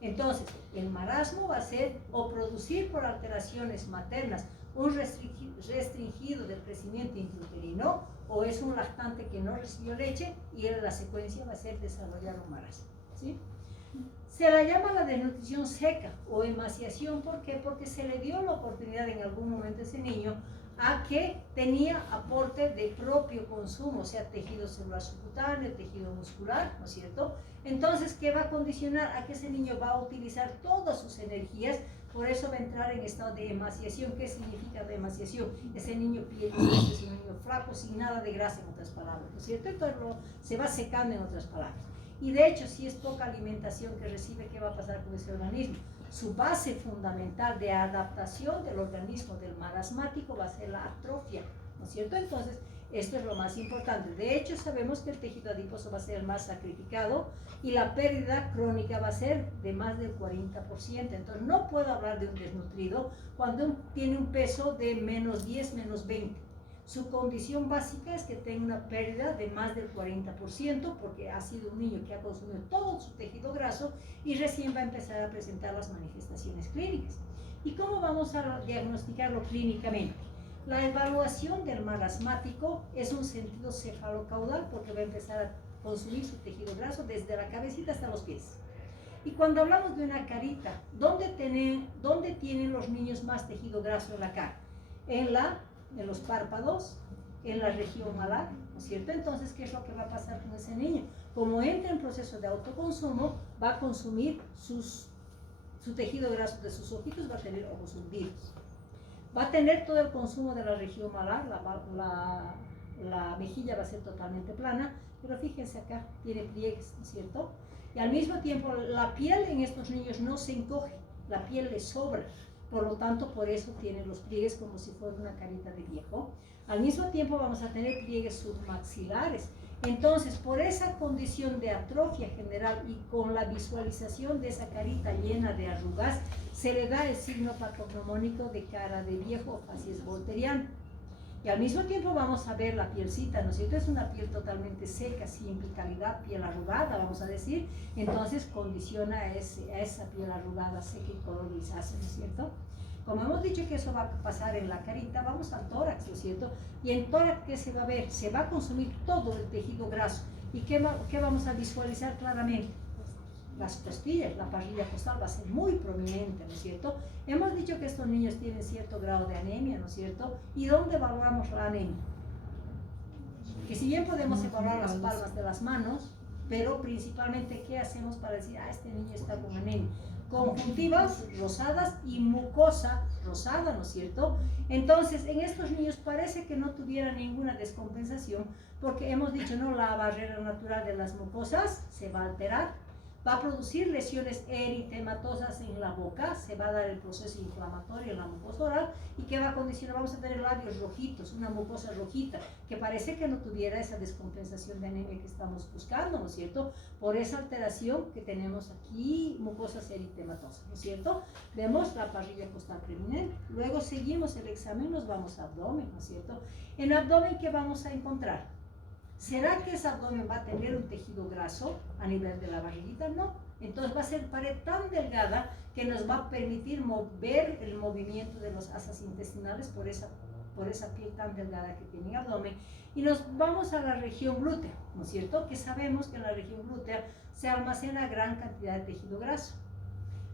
Entonces, el marasmo va a ser o producir por alteraciones maternas un restringido del crecimiento intrauterino, o es un lactante que no recibió leche y en la secuencia va a ser desarrollar un marasmo, ¿sí? Se la llama la desnutrición seca o emaciación. ¿Por qué? Porque se le dio la oportunidad en algún momento a ese niño a que tenía aporte de propio consumo, o sea, tejido celular subcutáneo, tejido muscular, ¿no es cierto? Entonces, ¿qué va a condicionar? A que ese niño va a utilizar todas sus energías, por eso va a entrar en estado de emaciación. ¿Qué significa la emaciación? Ese niño pielinoso, es un niño flaco, sin nada de grasa, en otras palabras, ¿no es cierto? Entonces se va secando, en otras palabras. Y de hecho, si es poca alimentación que recibe, ¿qué va a pasar con ese organismo? Su base fundamental de adaptación del organismo del marasmático va a ser la atrofia, ¿no es cierto? Entonces, esto es lo más importante. De hecho, sabemos que el tejido adiposo va a ser el más sacrificado y la pérdida crónica va a ser de más del 40%. Entonces, no puedo hablar de un desnutrido cuando tiene un peso de menos 10, menos 20. Su condición básica es que tenga una pérdida de más del 40%, porque ha sido un niño que ha consumido todo su tejido graso y recién va a empezar a presentar las manifestaciones clínicas. ¿Y cómo vamos a diagnosticarlo clínicamente? La evaluación del marasmático es un sentido cefalocaudal, porque va a empezar a consumir su tejido graso desde la cabecita hasta los pies. Y cuando hablamos de una carita, ¿dónde tienen los niños más tejido graso en la cara? En los párpados, en la región malar, ¿no es cierto? Entonces, ¿qué es lo que va a pasar con ese niño? Como entra en proceso de autoconsumo, va a consumir su tejido graso de sus ojitos, va a tener ojos hundidos. Va a tener todo el consumo de la región malar, la mejilla va a ser totalmente plana, pero fíjense acá, tiene pliegues, ¿no es cierto? Y al mismo tiempo, la piel en estos niños no se encoge, la piel les sobra. Por lo tanto, por eso tiene los pliegues como si fuera una carita de viejo. Al mismo tiempo vamos a tener pliegues submaxilares. Entonces, por esa condición de atrofia general y con la visualización de esa carita llena de arrugas, se le da el signo patognomónico de cara de viejo o facies volteriana. Y al mismo tiempo vamos a ver la pielcita, ¿no es cierto? Es una piel totalmente seca, sin vitalidad, piel arrugada, vamos a decir. Entonces condiciona a esa piel arrugada, seca y color grisáceo, ¿no es cierto? Como hemos dicho que eso va a pasar en la carita, vamos al tórax, ¿no es cierto? Y en tórax, ¿qué se va a ver? Se va a consumir todo el tejido graso. ¿Y qué vamos a visualizar claramente? Las costillas, la parrilla costal va a ser muy prominente, ¿no es cierto? Hemos dicho que estos niños tienen cierto grado de anemia, ¿no es cierto? ¿Y dónde evaluamos la anemia? Que si bien podemos evaluar las palmas de las manos, pero principalmente, ¿qué hacemos para decir, este niño está con anemia? Conjuntivas rosadas y mucosa rosada, ¿no es cierto? Entonces, en estos niños parece que no tuviera ninguna descompensación, porque hemos dicho, no, la barrera natural de las mucosas se va a alterar. va a producir lesiones eritematosas en la boca, se va a dar el proceso inflamatorio en la mucosa oral y que va a condicionar, vamos a tener labios rojitos, una mucosa rojita, que parece que no tuviera esa descompensación de anemia que estamos buscando, ¿no es cierto? Por esa alteración que tenemos aquí, mucosas eritematosas, ¿no es cierto? Vemos la parrilla costal preeminente. Luego seguimos el examen, nos vamos a abdomen, ¿no es cierto? En abdomen, ¿qué vamos a encontrar? ¿Será que ese abdomen va a tener un tejido graso a nivel de la barriguita? No. Entonces va a ser pared tan delgada que nos va a permitir mover el movimiento de los asas intestinales por esa piel tan delgada que tiene el abdomen. Y nos vamos a la región glútea, ¿no es cierto? Que sabemos que en la región glútea se almacena gran cantidad de tejido graso.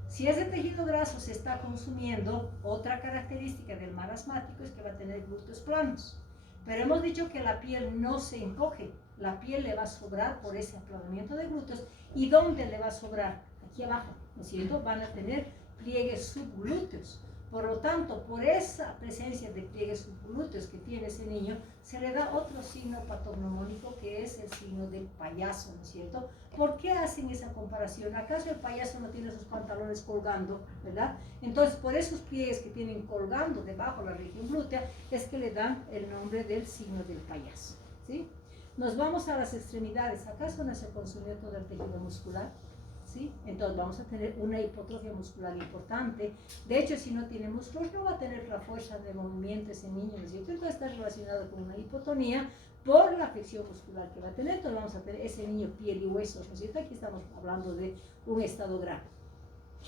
Si ese tejido graso se está consumiendo, otra característica del marasmático es que va a tener glúteos planos. Pero hemos dicho que la piel no se encoge, la piel le va a sobrar por ese aplanamiento de glúteos. ¿Y dónde le va a sobrar? Aquí abajo, ¿no es cierto? Van a tener pliegues subglúteos. Por lo tanto, por esa presencia de pliegues subglúteos que tiene ese niño, se le da otro signo patognomónico que es el signo del payaso, ¿no es cierto? ¿Por qué hacen esa comparación? ¿Acaso el payaso no tiene sus pantalones colgando, verdad? Entonces, por esos pliegues que tienen colgando debajo de la región glútea, es que le dan el nombre del signo del payaso, ¿sí? Nos vamos a las extremidades. ¿Acaso no se consumió todo el tejido muscular? ¿Sí? Entonces vamos a tener una hipotrofia muscular importante. De hecho, si no tiene músculos, no va a tener la fuerza de movimiento ese niño, ¿no es cierto? Entonces está relacionado con una hipotonía por la afección muscular que va a tener. Entonces vamos a tener ese niño piel y huesos, ¿no es cierto? Aquí estamos hablando de un estado grave.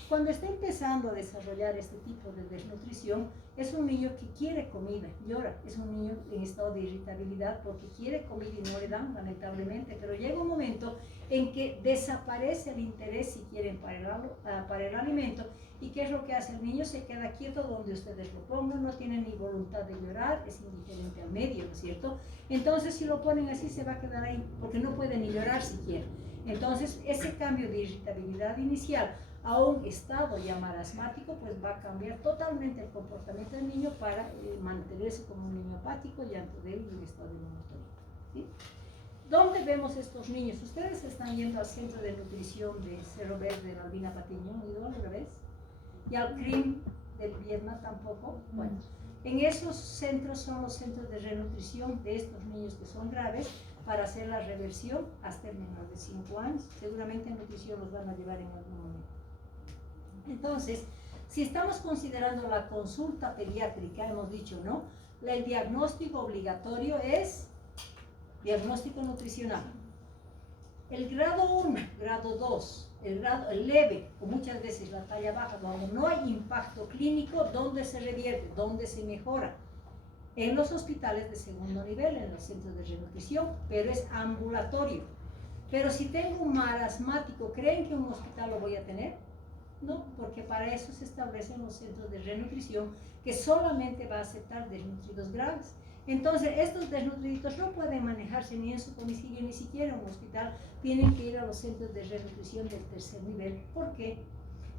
Cuando está empezando a desarrollar este tipo de desnutrición, es un niño que quiere comida, llora, es un niño en estado de irritabilidad porque quiere comida y no le dan, lamentablemente, pero llega un momento en que desaparece el interés si quieren para el alimento. ¿Y qué es lo que hace el niño? Se queda quieto donde ustedes lo pongan, no tiene ni voluntad de llorar, es indiferente al medio, ¿no es cierto? Entonces, si lo ponen así, se va a quedar ahí, porque no puede ni llorar siquiera. Entonces, ese cambio de irritabilidad inicial a un estado ya marasmático, pues va a cambiar totalmente el comportamiento del niño para mantenerse como un niño apático, llanto débil y un estado de monotonía, ¿sí? ¿Dónde vemos estos niños? Ustedes están yendo al centro de nutrición de Cerro Verde de Malvina Patiño, ¿no? ¿Lo ves? Y al CRIM del Vietnam tampoco. Bueno, en esos centros son los centros de renutrición de estos niños que son graves para hacer la reversión hasta el menor de 5 años. Seguramente en nutrición los van a llevar en algún momento. Entonces, si estamos considerando la consulta pediátrica, hemos dicho, ¿no? El diagnóstico obligatorio es diagnóstico nutricional. El grado 1, grado 2, el leve, o muchas veces la talla baja, donde no hay impacto clínico, donde se revierte, donde se mejora. En los hospitales de segundo nivel, en los centros de renutrición, pero es ambulatorio. Pero si tengo un marasmático, ¿creen que en un hospital lo voy a tener? No, porque para eso se establecen los centros de renutrición que solamente va a aceptar desnutridos graves. Entonces, estos desnutridos no pueden manejarse ni en su domicilio, ni siquiera en un hospital, tienen que ir a los centros de renutrición del tercer nivel. ¿Por qué?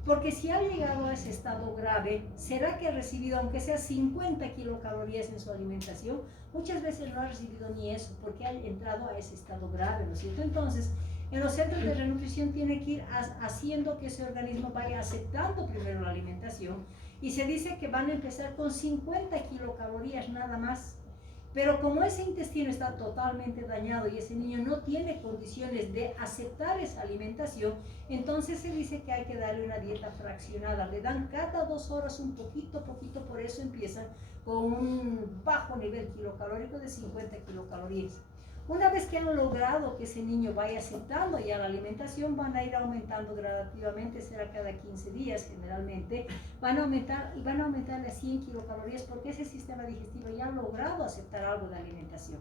Porque si ha llegado a ese estado grave, ¿será que ha recibido, aunque sea 50 kilocalorías en su alimentación? Muchas veces no ha recibido ni eso, porque ha entrado a ese estado grave, ¿no es cierto? Entonces, en los centros de renutrición tiene que ir haciendo que ese organismo vaya aceptando primero la alimentación, y se dice que van a empezar con 50 kilocalorías nada más. Pero como ese intestino está totalmente dañado y ese niño no tiene condiciones de aceptar esa alimentación, entonces se dice que hay que darle una dieta fraccionada. Le dan cada 2 horas un poquito, por eso empiezan con un bajo nivel kilocalórico de 50 kilocalorías. Una vez que han logrado que ese niño vaya aceptando ya la alimentación, van a ir aumentando gradativamente, será cada 15 días generalmente, van a aumentar a 100 kilocalorías porque ese sistema digestivo ya ha logrado aceptar algo de alimentación.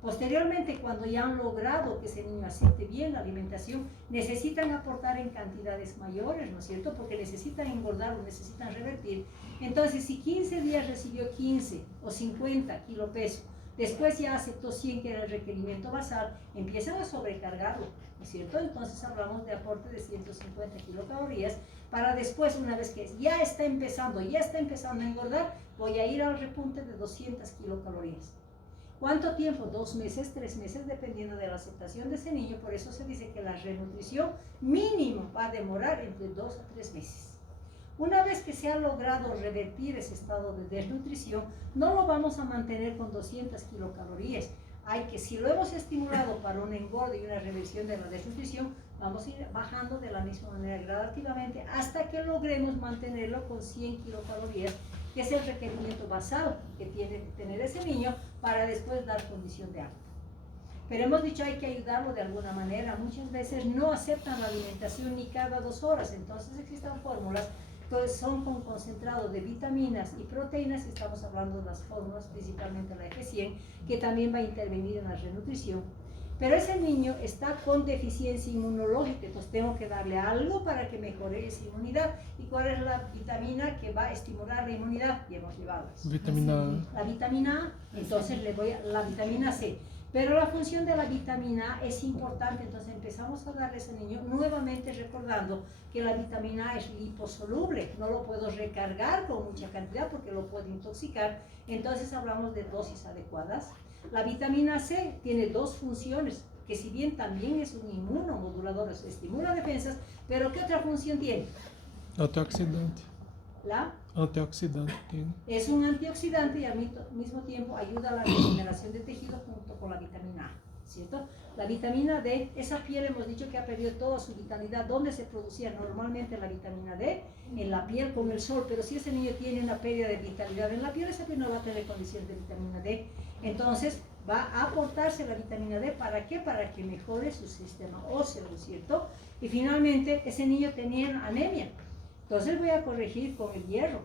Posteriormente, cuando ya han logrado que ese niño acepte bien la alimentación, necesitan aportar en cantidades mayores, ¿no es cierto? Porque necesitan engordar o necesitan revertir. Entonces, si 15 días recibió 15 o 50 kilopesos, después ya aceptó 100, que era el requerimiento basal, empiezan a sobrecargarlo, ¿no es cierto? Entonces hablamos de aporte de 150 kilocalorías, para después, una vez que ya está empezando a engordar, voy a ir al repunte de 200 kilocalorías. ¿Cuánto tiempo? 2 meses, 3 meses, dependiendo de la aceptación de ese niño. Por eso se dice que la renutrición mínimo va a demorar entre 2 a 3 meses. Una vez que se ha logrado revertir ese estado de desnutrición, no lo vamos a mantener con 200 kilocalorías. Hay que, si lo hemos estimulado para un engorde y una reversión de la desnutrición, vamos a ir bajando de la misma manera gradativamente hasta que logremos mantenerlo con 100 kilocalorías, que es el requerimiento basal que tiene que tener ese niño para después dar condición de alta. Pero hemos dicho hay que ayudarlo de alguna manera. Muchas veces no aceptan la alimentación ni cada 2 horas, entonces existen fórmulas que son con concentrado de vitaminas y proteínas. Estamos hablando de las fórmulas, principalmente la F100, que también va a intervenir en la renutrición. Pero ese niño está con deficiencia inmunológica, entonces tengo que darle algo para que mejore esa inmunidad. ¿Y cuál es la vitamina que va a estimular la inmunidad? Y hemos llevado eso. Vitamina A. La vitamina A, entonces le voy a la vitamina C. Pero la función de la vitamina A es importante, entonces empezamos a darle a ese niño, nuevamente recordando que la vitamina A es liposoluble, no lo puedo recargar con mucha cantidad porque lo puedo intoxicar, entonces hablamos de dosis adecuadas. La vitamina C tiene 2 funciones, que si bien también es un inmunomodulador, o sea, estimula defensas, pero ¿qué otra función tiene? Antioxidante. La Antioxidante tiene. Es un antioxidante y al mismo tiempo ayuda a la regeneración de tejido junto con la vitamina A, ¿cierto? La vitamina D, esa piel hemos dicho que ha perdido toda su vitalidad. ¿Dónde se producía normalmente la vitamina D? En la piel con el sol, pero si ese niño tiene una pérdida de vitalidad en la piel, esa piel no va a tener condiciones de vitamina D. Entonces va a aportarse la vitamina D, ¿para qué? Para que mejore su sistema óseo, ¿no es cierto? Y finalmente ese niño tenía anemia. Entonces voy a corregir con el hierro.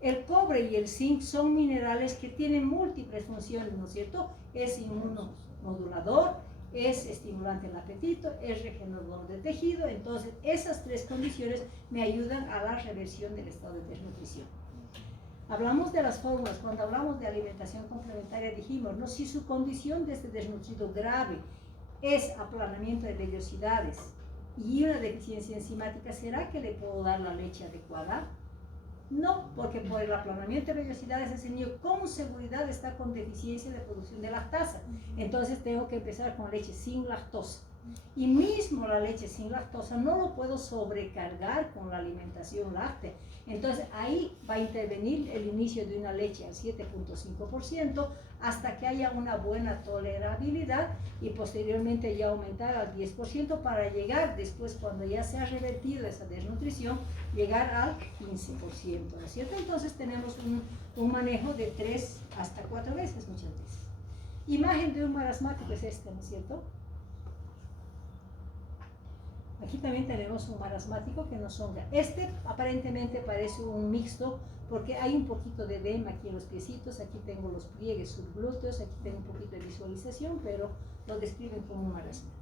El cobre y el zinc son minerales que tienen múltiples funciones, ¿no es cierto? Es inmunomodulador, es estimulante del apetito, es regenerador de tejido. Entonces esas 3 condiciones me ayudan a la reversión del estado de desnutrición. Hablamos de las fórmulas. Cuando hablamos de alimentación complementaria dijimos, ¿no? Si su condición de este desnutrido grave es aplanamiento de vellosidades y una deficiencia enzimática, ¿será que le puedo dar la leche adecuada? No, porque por el aplanamiento de vellosidades ese niño con seguridad está con deficiencia de producción de lactasa. Entonces tengo que empezar con leche sin lactosa. Y mismo la leche sin lactosa no lo puedo sobrecargar con la alimentación láctea. Entonces ahí va a intervenir el inicio de una leche al 7.5% hasta que haya una buena tolerabilidad y posteriormente ya aumentar al 10% para llegar después, cuando ya se ha revertido esa desnutrición, llegar al 15%, ¿no es cierto? Entonces tenemos un manejo de 3 hasta 4 veces muchas veces. Imagen de un marasmático es esta, ¿no es cierto? Aquí también tenemos un marasmático que no sonda. Este aparentemente parece un mixto porque hay un poquito de edema aquí en los piecitos, aquí tengo los pliegues subglúteos, aquí tengo un poquito de visualización, pero lo describen como un marasmático.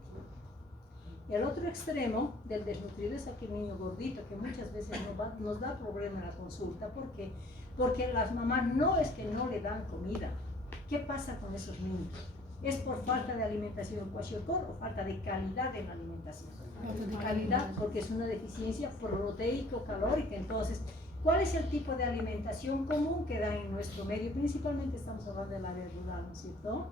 El otro extremo del desnutrido es aquel niño gordito que muchas veces nos da problema en la consulta. ¿Por qué? Porque las mamás no es que no le dan comida. ¿Qué pasa con esos niños? ¿Es por falta de alimentación en kwashiorkor o falta de calidad en la alimentación? Calidad, porque es una deficiencia proteico-calórica. Entonces, ¿cuál es el tipo de alimentación común que dan en nuestro medio? Principalmente estamos hablando del área rural, ¿no es cierto?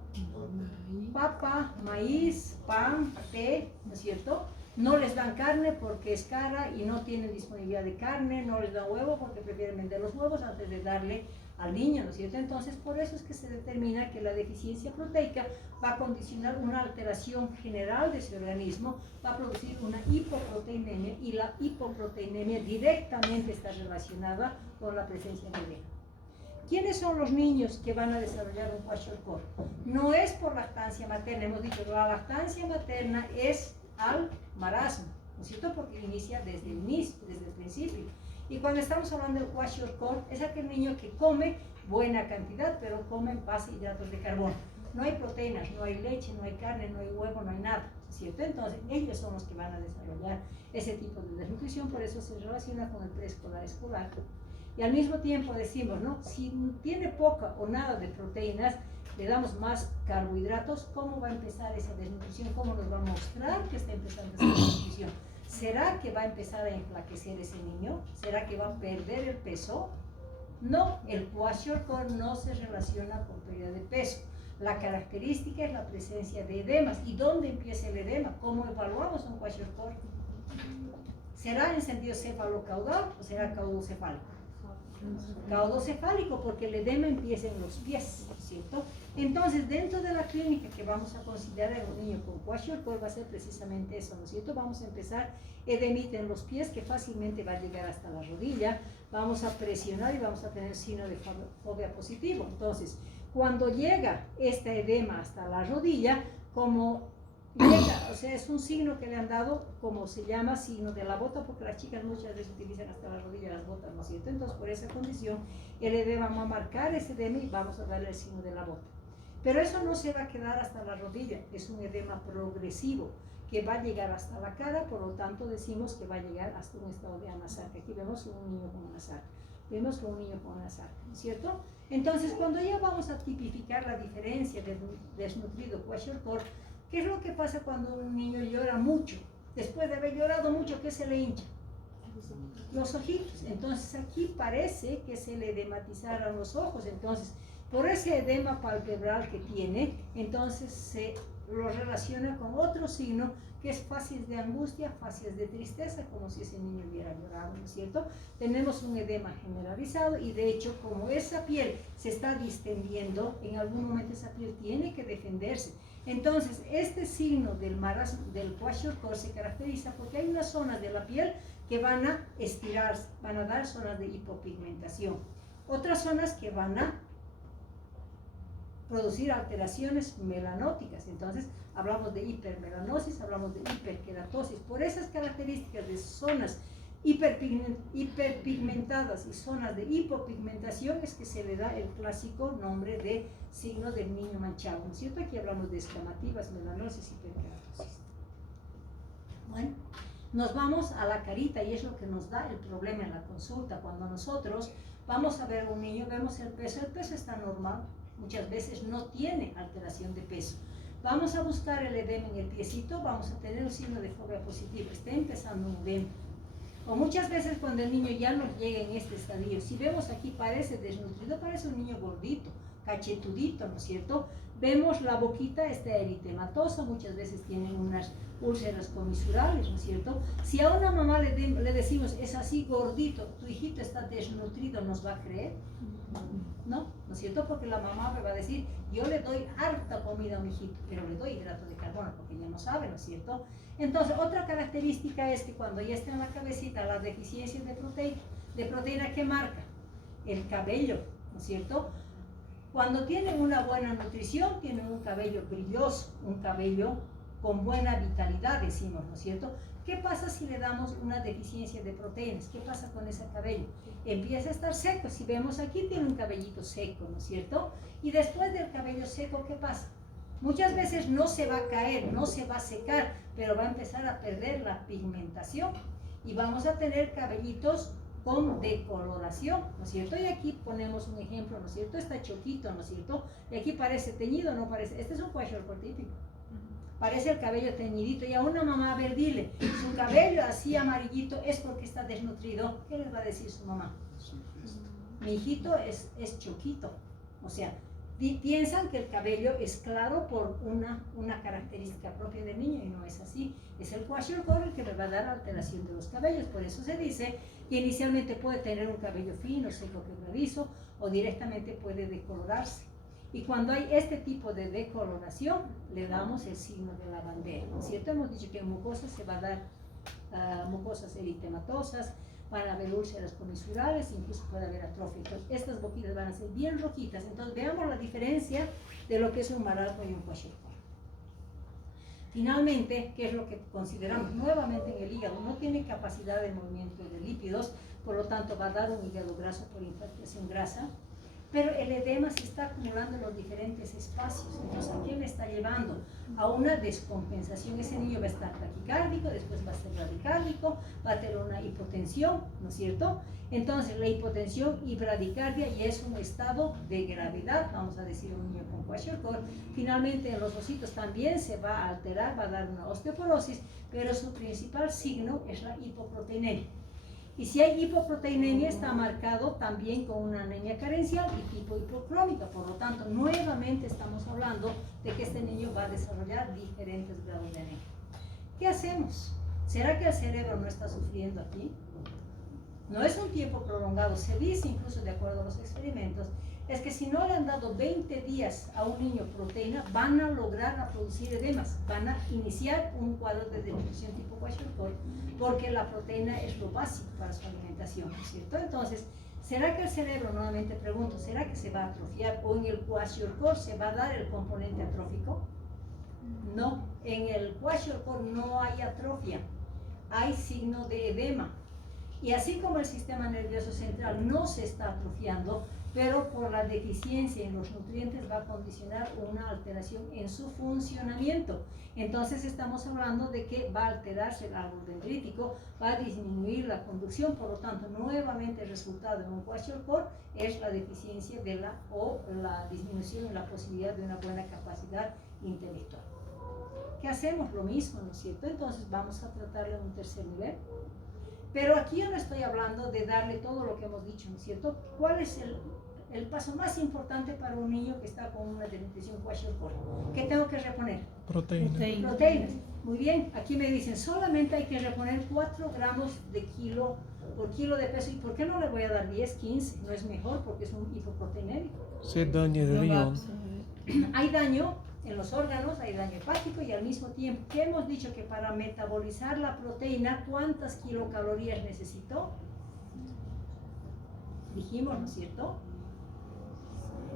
Papa, maíz, pan, té, ¿no es cierto? No les dan carne porque es cara y no tienen disponibilidad de carne, no les dan huevo porque prefieren vender los huevos antes de darle al niño, ¿no es cierto? Entonces, por eso es que se determina que la deficiencia proteica va a condicionar una alteración general de su organismo, va a producir una hipoproteinemia, y la hipoproteinemia directamente está relacionada con la presencia de edema. ¿Quiénes son los niños que van a desarrollar un kwashiorkor? No es por lactancia materna, hemos dicho que la lactancia materna es al marasmo, ¿no es cierto? Porque inicia desde el inicio, desde el principio. Y cuando estamos hablando del kwashiorkor, es aquel niño que come buena cantidad, pero come en base a hidratos de carbono. No hay proteínas, no hay leche, no hay carne, no hay huevo, no hay nada, ¿cierto? Entonces, ellos son los que van a desarrollar ese tipo de desnutrición, por eso se relaciona con el preescolar escolar. Y al mismo tiempo decimos, ¿no? Si tiene poca o nada de proteínas, le damos más carbohidratos, ¿cómo va a empezar esa desnutrición? ¿Cómo nos va a mostrar que está empezando esa desnutrición? ¿Será que va a empezar a enflaquecer ese niño? ¿Será que va a perder el peso? No, el kwashiorkor no se relaciona con pérdida de peso. La característica es la presencia de edemas. ¿Y dónde empieza el edema? ¿Cómo evaluamos un kwashiorkor? ¿Será en sentido cefalocaudal o será caudocefálico? Caudocefálico, porque el edema empieza en los pies, ¿cierto? Entonces, dentro de la clínica que vamos a considerar en un niño con kwashiorkor va a ser precisamente eso, ¿no es cierto? Vamos a empezar edemita en los pies que fácilmente va a llegar hasta la rodilla, vamos a presionar y vamos a tener signo de fobia positivo. Entonces, cuando llega esta edema hasta la rodilla, como llega, o sea, es un signo que le han dado, como se llama, signo de la bota, porque las chicas muchas veces utilizan hasta la rodilla las botas, ¿no es cierto? Entonces, por esa condición, el edema va a marcar ese edema y vamos a darle el signo de la bota. Pero eso no se va a quedar hasta la rodilla, es un edema progresivo que va a llegar hasta la cara, por lo tanto decimos que va a llegar hasta un estado de anasarca. Aquí vemos un niño con anasarca, vemos con un niño con anasarca, ¿no es cierto? Entonces, cuando ya vamos a tipificar la diferencia del desnutrido kwashiorkor, ¿qué es lo que pasa cuando un niño llora mucho? Después de haber llorado mucho, ¿qué se le hincha? Los ojitos. Entonces aquí parece que se le edematizaron los ojos. Entonces, por ese edema palpebral que tiene, entonces se lo relaciona con otro signo que es facies de angustia, facies de tristeza, como si ese niño hubiera llorado, ¿no es cierto? Tenemos un edema generalizado y de hecho, como esa piel se está distendiendo, en algún momento esa piel tiene que defenderse. Entonces, este signo del marasmo, del kwashiorkor, se caracteriza porque hay unas zonas de la piel que van a estirarse, van a dar zonas de hipopigmentación. Otras zonas que van a producir alteraciones melanóticas. Entonces, hablamos de hipermelanosis, hablamos de hiperkeratosis. Por esas características de zonas hiperpigmentadas y zonas de hipopigmentación es que se le da el clásico nombre de signo del niño manchado, ¿no es cierto? Aquí hablamos de escamativas, melanosis, hiperkeratosis. Bueno, nos vamos a la carita y es lo que nos da el problema en la consulta. Cuando nosotros vamos a ver a un niño, vemos el peso está normal, muchas veces no tiene alteración de peso. Vamos a buscar el edema en el piecito, vamos a tener un signo de fobia positiva, está empezando un edema. O muchas veces cuando el niño ya nos llega en este estadio, si vemos aquí parece desnutrido, parece un niño gordito, cachetudito, ¿no es cierto? Vemos la boquita, está eritematosa, muchas veces tienen unas úlceras comisurales, ¿no es cierto? Si a una mamá le decimos, es así gordito, tu hijito está desnutrido, ¿nos va a creer? No, ¿no es cierto? Porque la mamá me va a decir, yo le doy harta comida a mi hijito, pero le doy hidrato de carbono, porque ella no sabe, ¿no es cierto? Entonces, otra característica es que cuando ya está en la cabecita, las deficiencias de proteína, ¿qué marca? El cabello, ¿no es cierto? Cuando tienen una buena nutrición, tienen un cabello brilloso, un cabello con buena vitalidad, decimos, ¿no es cierto? ¿Qué pasa si le damos una deficiencia de proteínas? ¿Qué pasa con ese cabello? Empieza a estar seco. Si vemos aquí, tiene un cabellito seco, ¿no es cierto? Y después del cabello seco, ¿qué pasa? Muchas veces no se va a caer, no se va a secar, pero va a empezar a perder la pigmentación y vamos a tener cabellitos con decoloración, ¿no es cierto? Y aquí ponemos un ejemplo, ¿no es cierto? Está choquito, ¿no es cierto? Y aquí parece teñido, ¿no parece? Este es un kwashiorkor típico. Parece el cabello teñidito y a una mamá, a ver, dile, su cabello así amarillito es porque está desnutrido. ¿Qué les va a decir su mamá? Mi hijito es choquito. O sea, piensan que el cabello es claro por una característica propia del niño y no es así. Es el kwashiorkor el que le va a dar alteración de los cabellos. Por eso se dice que inicialmente puede tener un cabello fino, seco, quebradizo o directamente puede decolorarse. Y cuando hay este tipo de decoloración, le damos el signo de la bandera, ¿no es cierto? Hemos dicho que en mucosas se va a dar mucosas eritematosas, van a haber úlceras comisurales, incluso puede haber atrofia. Entonces, estas boquitas van a ser bien rojitas. Entonces, veamos la diferencia de lo que es un marasmo y un kwashiorkor. Finalmente, ¿qué es lo que consideramos? Nuevamente en el hígado, no tiene capacidad de movimiento de lípidos, por lo tanto va a dar un hígado graso por infiltración grasa. Pero el edema se está acumulando en los diferentes espacios. Entonces, ¿a qué le está llevando? A una descompensación. Ese niño va a estar taquicárdico, después va a ser bradicárdico, va a tener una hipotensión, ¿no es cierto? Entonces, la hipotensión y bradicardia ya es un estado de gravedad, vamos a decir, un niño con kwashiorkor. Finalmente, en los ositos también se va a alterar, va a dar una osteoporosis, pero su principal signo es la hipoproteinemia. Y si hay hipoproteinemia, está marcado también con una anemia carencial y tipo hipocrómica. Por lo tanto, nuevamente estamos hablando de que este niño va a desarrollar diferentes grados de anemia. ¿Qué hacemos? ¿Será que el cerebro no está sufriendo aquí? No es un tiempo prolongado. Se dice, incluso de acuerdo a los experimentos, es que si no le han dado 20 días a un niño proteína, van a lograr a producir edemas, van a iniciar un cuadro de desnutrición tipo kwashiorkor, porque la proteína es lo básico para su alimentación, ¿no es cierto? Entonces, ¿será que el cerebro, nuevamente pregunto, será que se va a atrofiar o en el kwashiorkor se va a dar el componente atrófico? No, en el kwashiorkor no hay atrofia, hay signo de edema. Y así como el sistema nervioso central no se está atrofiando, pero por la deficiencia en los nutrientes va a condicionar una alteración en su funcionamiento. Entonces estamos hablando de que va a alterarse el árbol dendrítico, va a disminuir la conducción, por lo tanto nuevamente el resultado de un kwashiorkor es la deficiencia o la disminución en la posibilidad de una buena capacidad intelectual. ¿Qué hacemos? Lo mismo, ¿no es cierto? Entonces vamos a tratarlo en un tercer nivel. Pero aquí yo no estoy hablando de darle todo lo que hemos dicho, ¿no es cierto? ¿Cuál es el paso más importante para un niño que está con una desnutrición kwashiorkor? ¿Qué tengo que reponer? Proteína. Proteínas. Muy bien, aquí me dicen, solamente hay que reponer 4 gramos de kilo por kilo de peso. ¿Y por qué no le voy a dar 10, 15? No es mejor porque es un hipoproteinémico. Se daña el riñón. Hay daño en los órganos, hay daño hepático y al mismo tiempo, ¿qué hemos dicho? Que para metabolizar la proteína, ¿cuántas kilocalorías necesito? Dijimos, ¿no es cierto?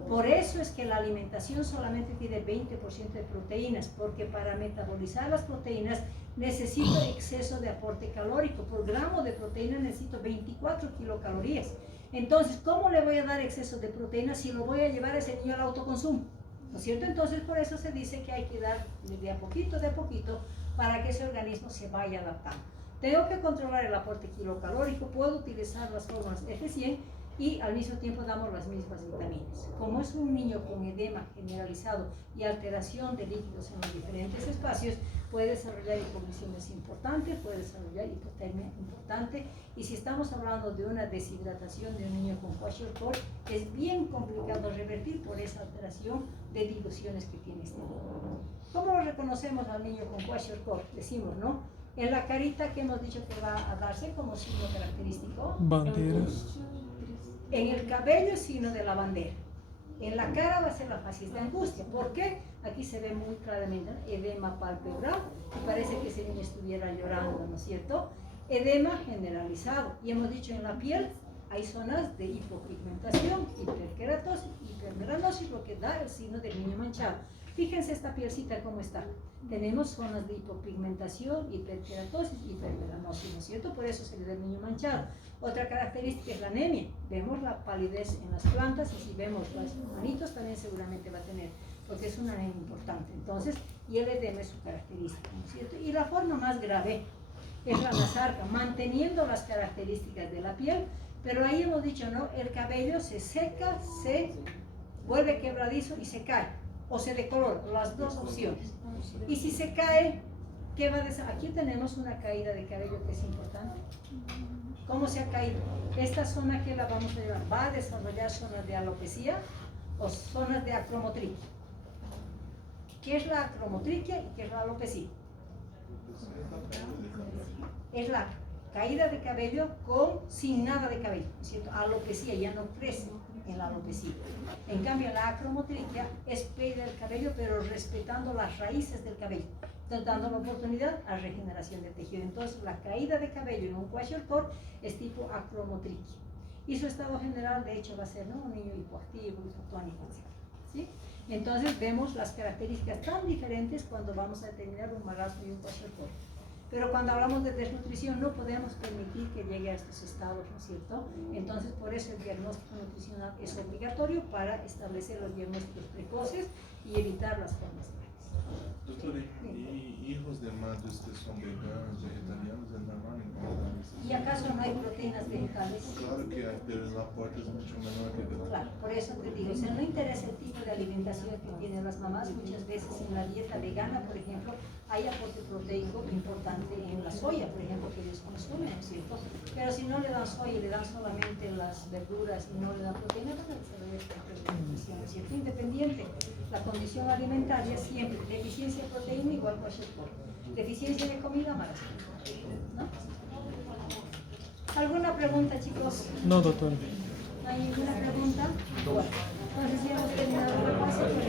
Por eso es que la alimentación solamente tiene 20% de proteínas, porque para metabolizar las proteínas necesito exceso de aporte calórico. Por gramo de proteína necesito 24 kilocalorías. Entonces, ¿cómo le voy a dar exceso de proteína si lo voy a llevar a ese niño al autoconsumo? ¿No es cierto? Entonces, por eso se dice que hay que dar de a poquito para que ese organismo se vaya adaptando. Tengo que controlar el aporte kilocalórico, puedo utilizar las fórmulas F100 y al mismo tiempo damos las mismas vitaminas. Como es un niño con edema generalizado y alteración de líquidos en los diferentes espacios, puede desarrollar hipoglucemias importantes, puede desarrollar hipotermia importante, y si estamos hablando de una deshidratación de un niño con kwashiorkor, es bien complicado revertir por esa alteración de diluciones que tiene este niño. ¿Cómo lo reconocemos al niño con kwashiorkor? Decimos, ¿no? En la carita que hemos dicho que va a darse como signo característico. Banderas. En el cabello, signo de la bandera. En la cara va a ser la facies de angustia. ¿Por qué? Aquí se ve muy claramente edema palpebral y parece que ese niño estuviera llorando, ¿no es cierto? Edema generalizado. Y hemos dicho en la piel hay zonas de hipopigmentación, hiperkeratosis, hipermelanosis, lo que da el signo del niño manchado. Fíjense esta pielcita cómo está. Tenemos zonas de hipopigmentación, hiperkeratosis, hipermelanosis, ¿no es cierto? Por eso se le da el niño manchado. Otra característica es la anemia. Vemos la palidez en las plantas y si vemos los manitos también seguramente va a tener, porque es una anemia importante. Entonces, y el edema es su característica, ¿no es cierto? Y la forma más grave es la nasarca, manteniendo las características de la piel, pero ahí hemos dicho, ¿no? El cabello se seca, se vuelve quebradizo y se cae, o se decolora, las dos opciones. Y si se cae, ¿qué va a desarrollar? Aquí tenemos una caída de cabello que es importante. ¿Cómo se ha caído? Esta zona que la vamos a llevar, ¿va a desarrollar zonas de alopecia o zonas de acromotriquia? ¿Qué es la acromotriquia y qué es la alopecia? Es la caída de cabello sin nada de cabello, ¿cierto? Alopecia, ya no crece en la alopecia. En cambio, la acromotriquia es pérdida del cabello, pero respetando las raíces del cabello, dando la oportunidad a regeneración de tejido. Entonces, la caída de cabello en un kwashiorkor es tipo acromotriquia. Y su estado general, de hecho, va a ser, ¿no? Un niño hipoactivo, hipotónico, etc. ¿Sí? Entonces, vemos las características tan diferentes cuando vamos a determinar un marasmo y un kwashiorkor. Pero cuando hablamos de desnutrición no podemos permitir que llegue a estos estados, ¿no es cierto? Entonces, por eso el diagnóstico nutricional es obligatorio para establecer los diagnósticos precoces y evitar las formas graves. Doutora, y hijos de madres que son veganos, vegetarianos, ¿es normal encontrarlos? ¿Y acaso no hay proteínas vegetales? Claro que hay, pero el aporte es mucho menor que vegetal. Claro, por eso te digo, o sea, no interesa el tipo de alimentación que tienen las mamás. Muchas veces en la dieta vegana, por ejemplo, hay aporte proteico importante en la soya, por ejemplo, que ellos consumen, ¿no es cierto? Pero si no le pasó y le dan solamente las verduras y no le dan proteína, van a desarrollar deficiencias, ¿cierto? Independiente, la condición alimentaria siempre, deficiencia de proteína igual kwashiorkor, deficiencia de comida, malas, ¿no? ¿Alguna pregunta, chicos? No, doctor. ¿Hay ninguna pregunta? Bueno, entonces ya hemos terminado el repaso.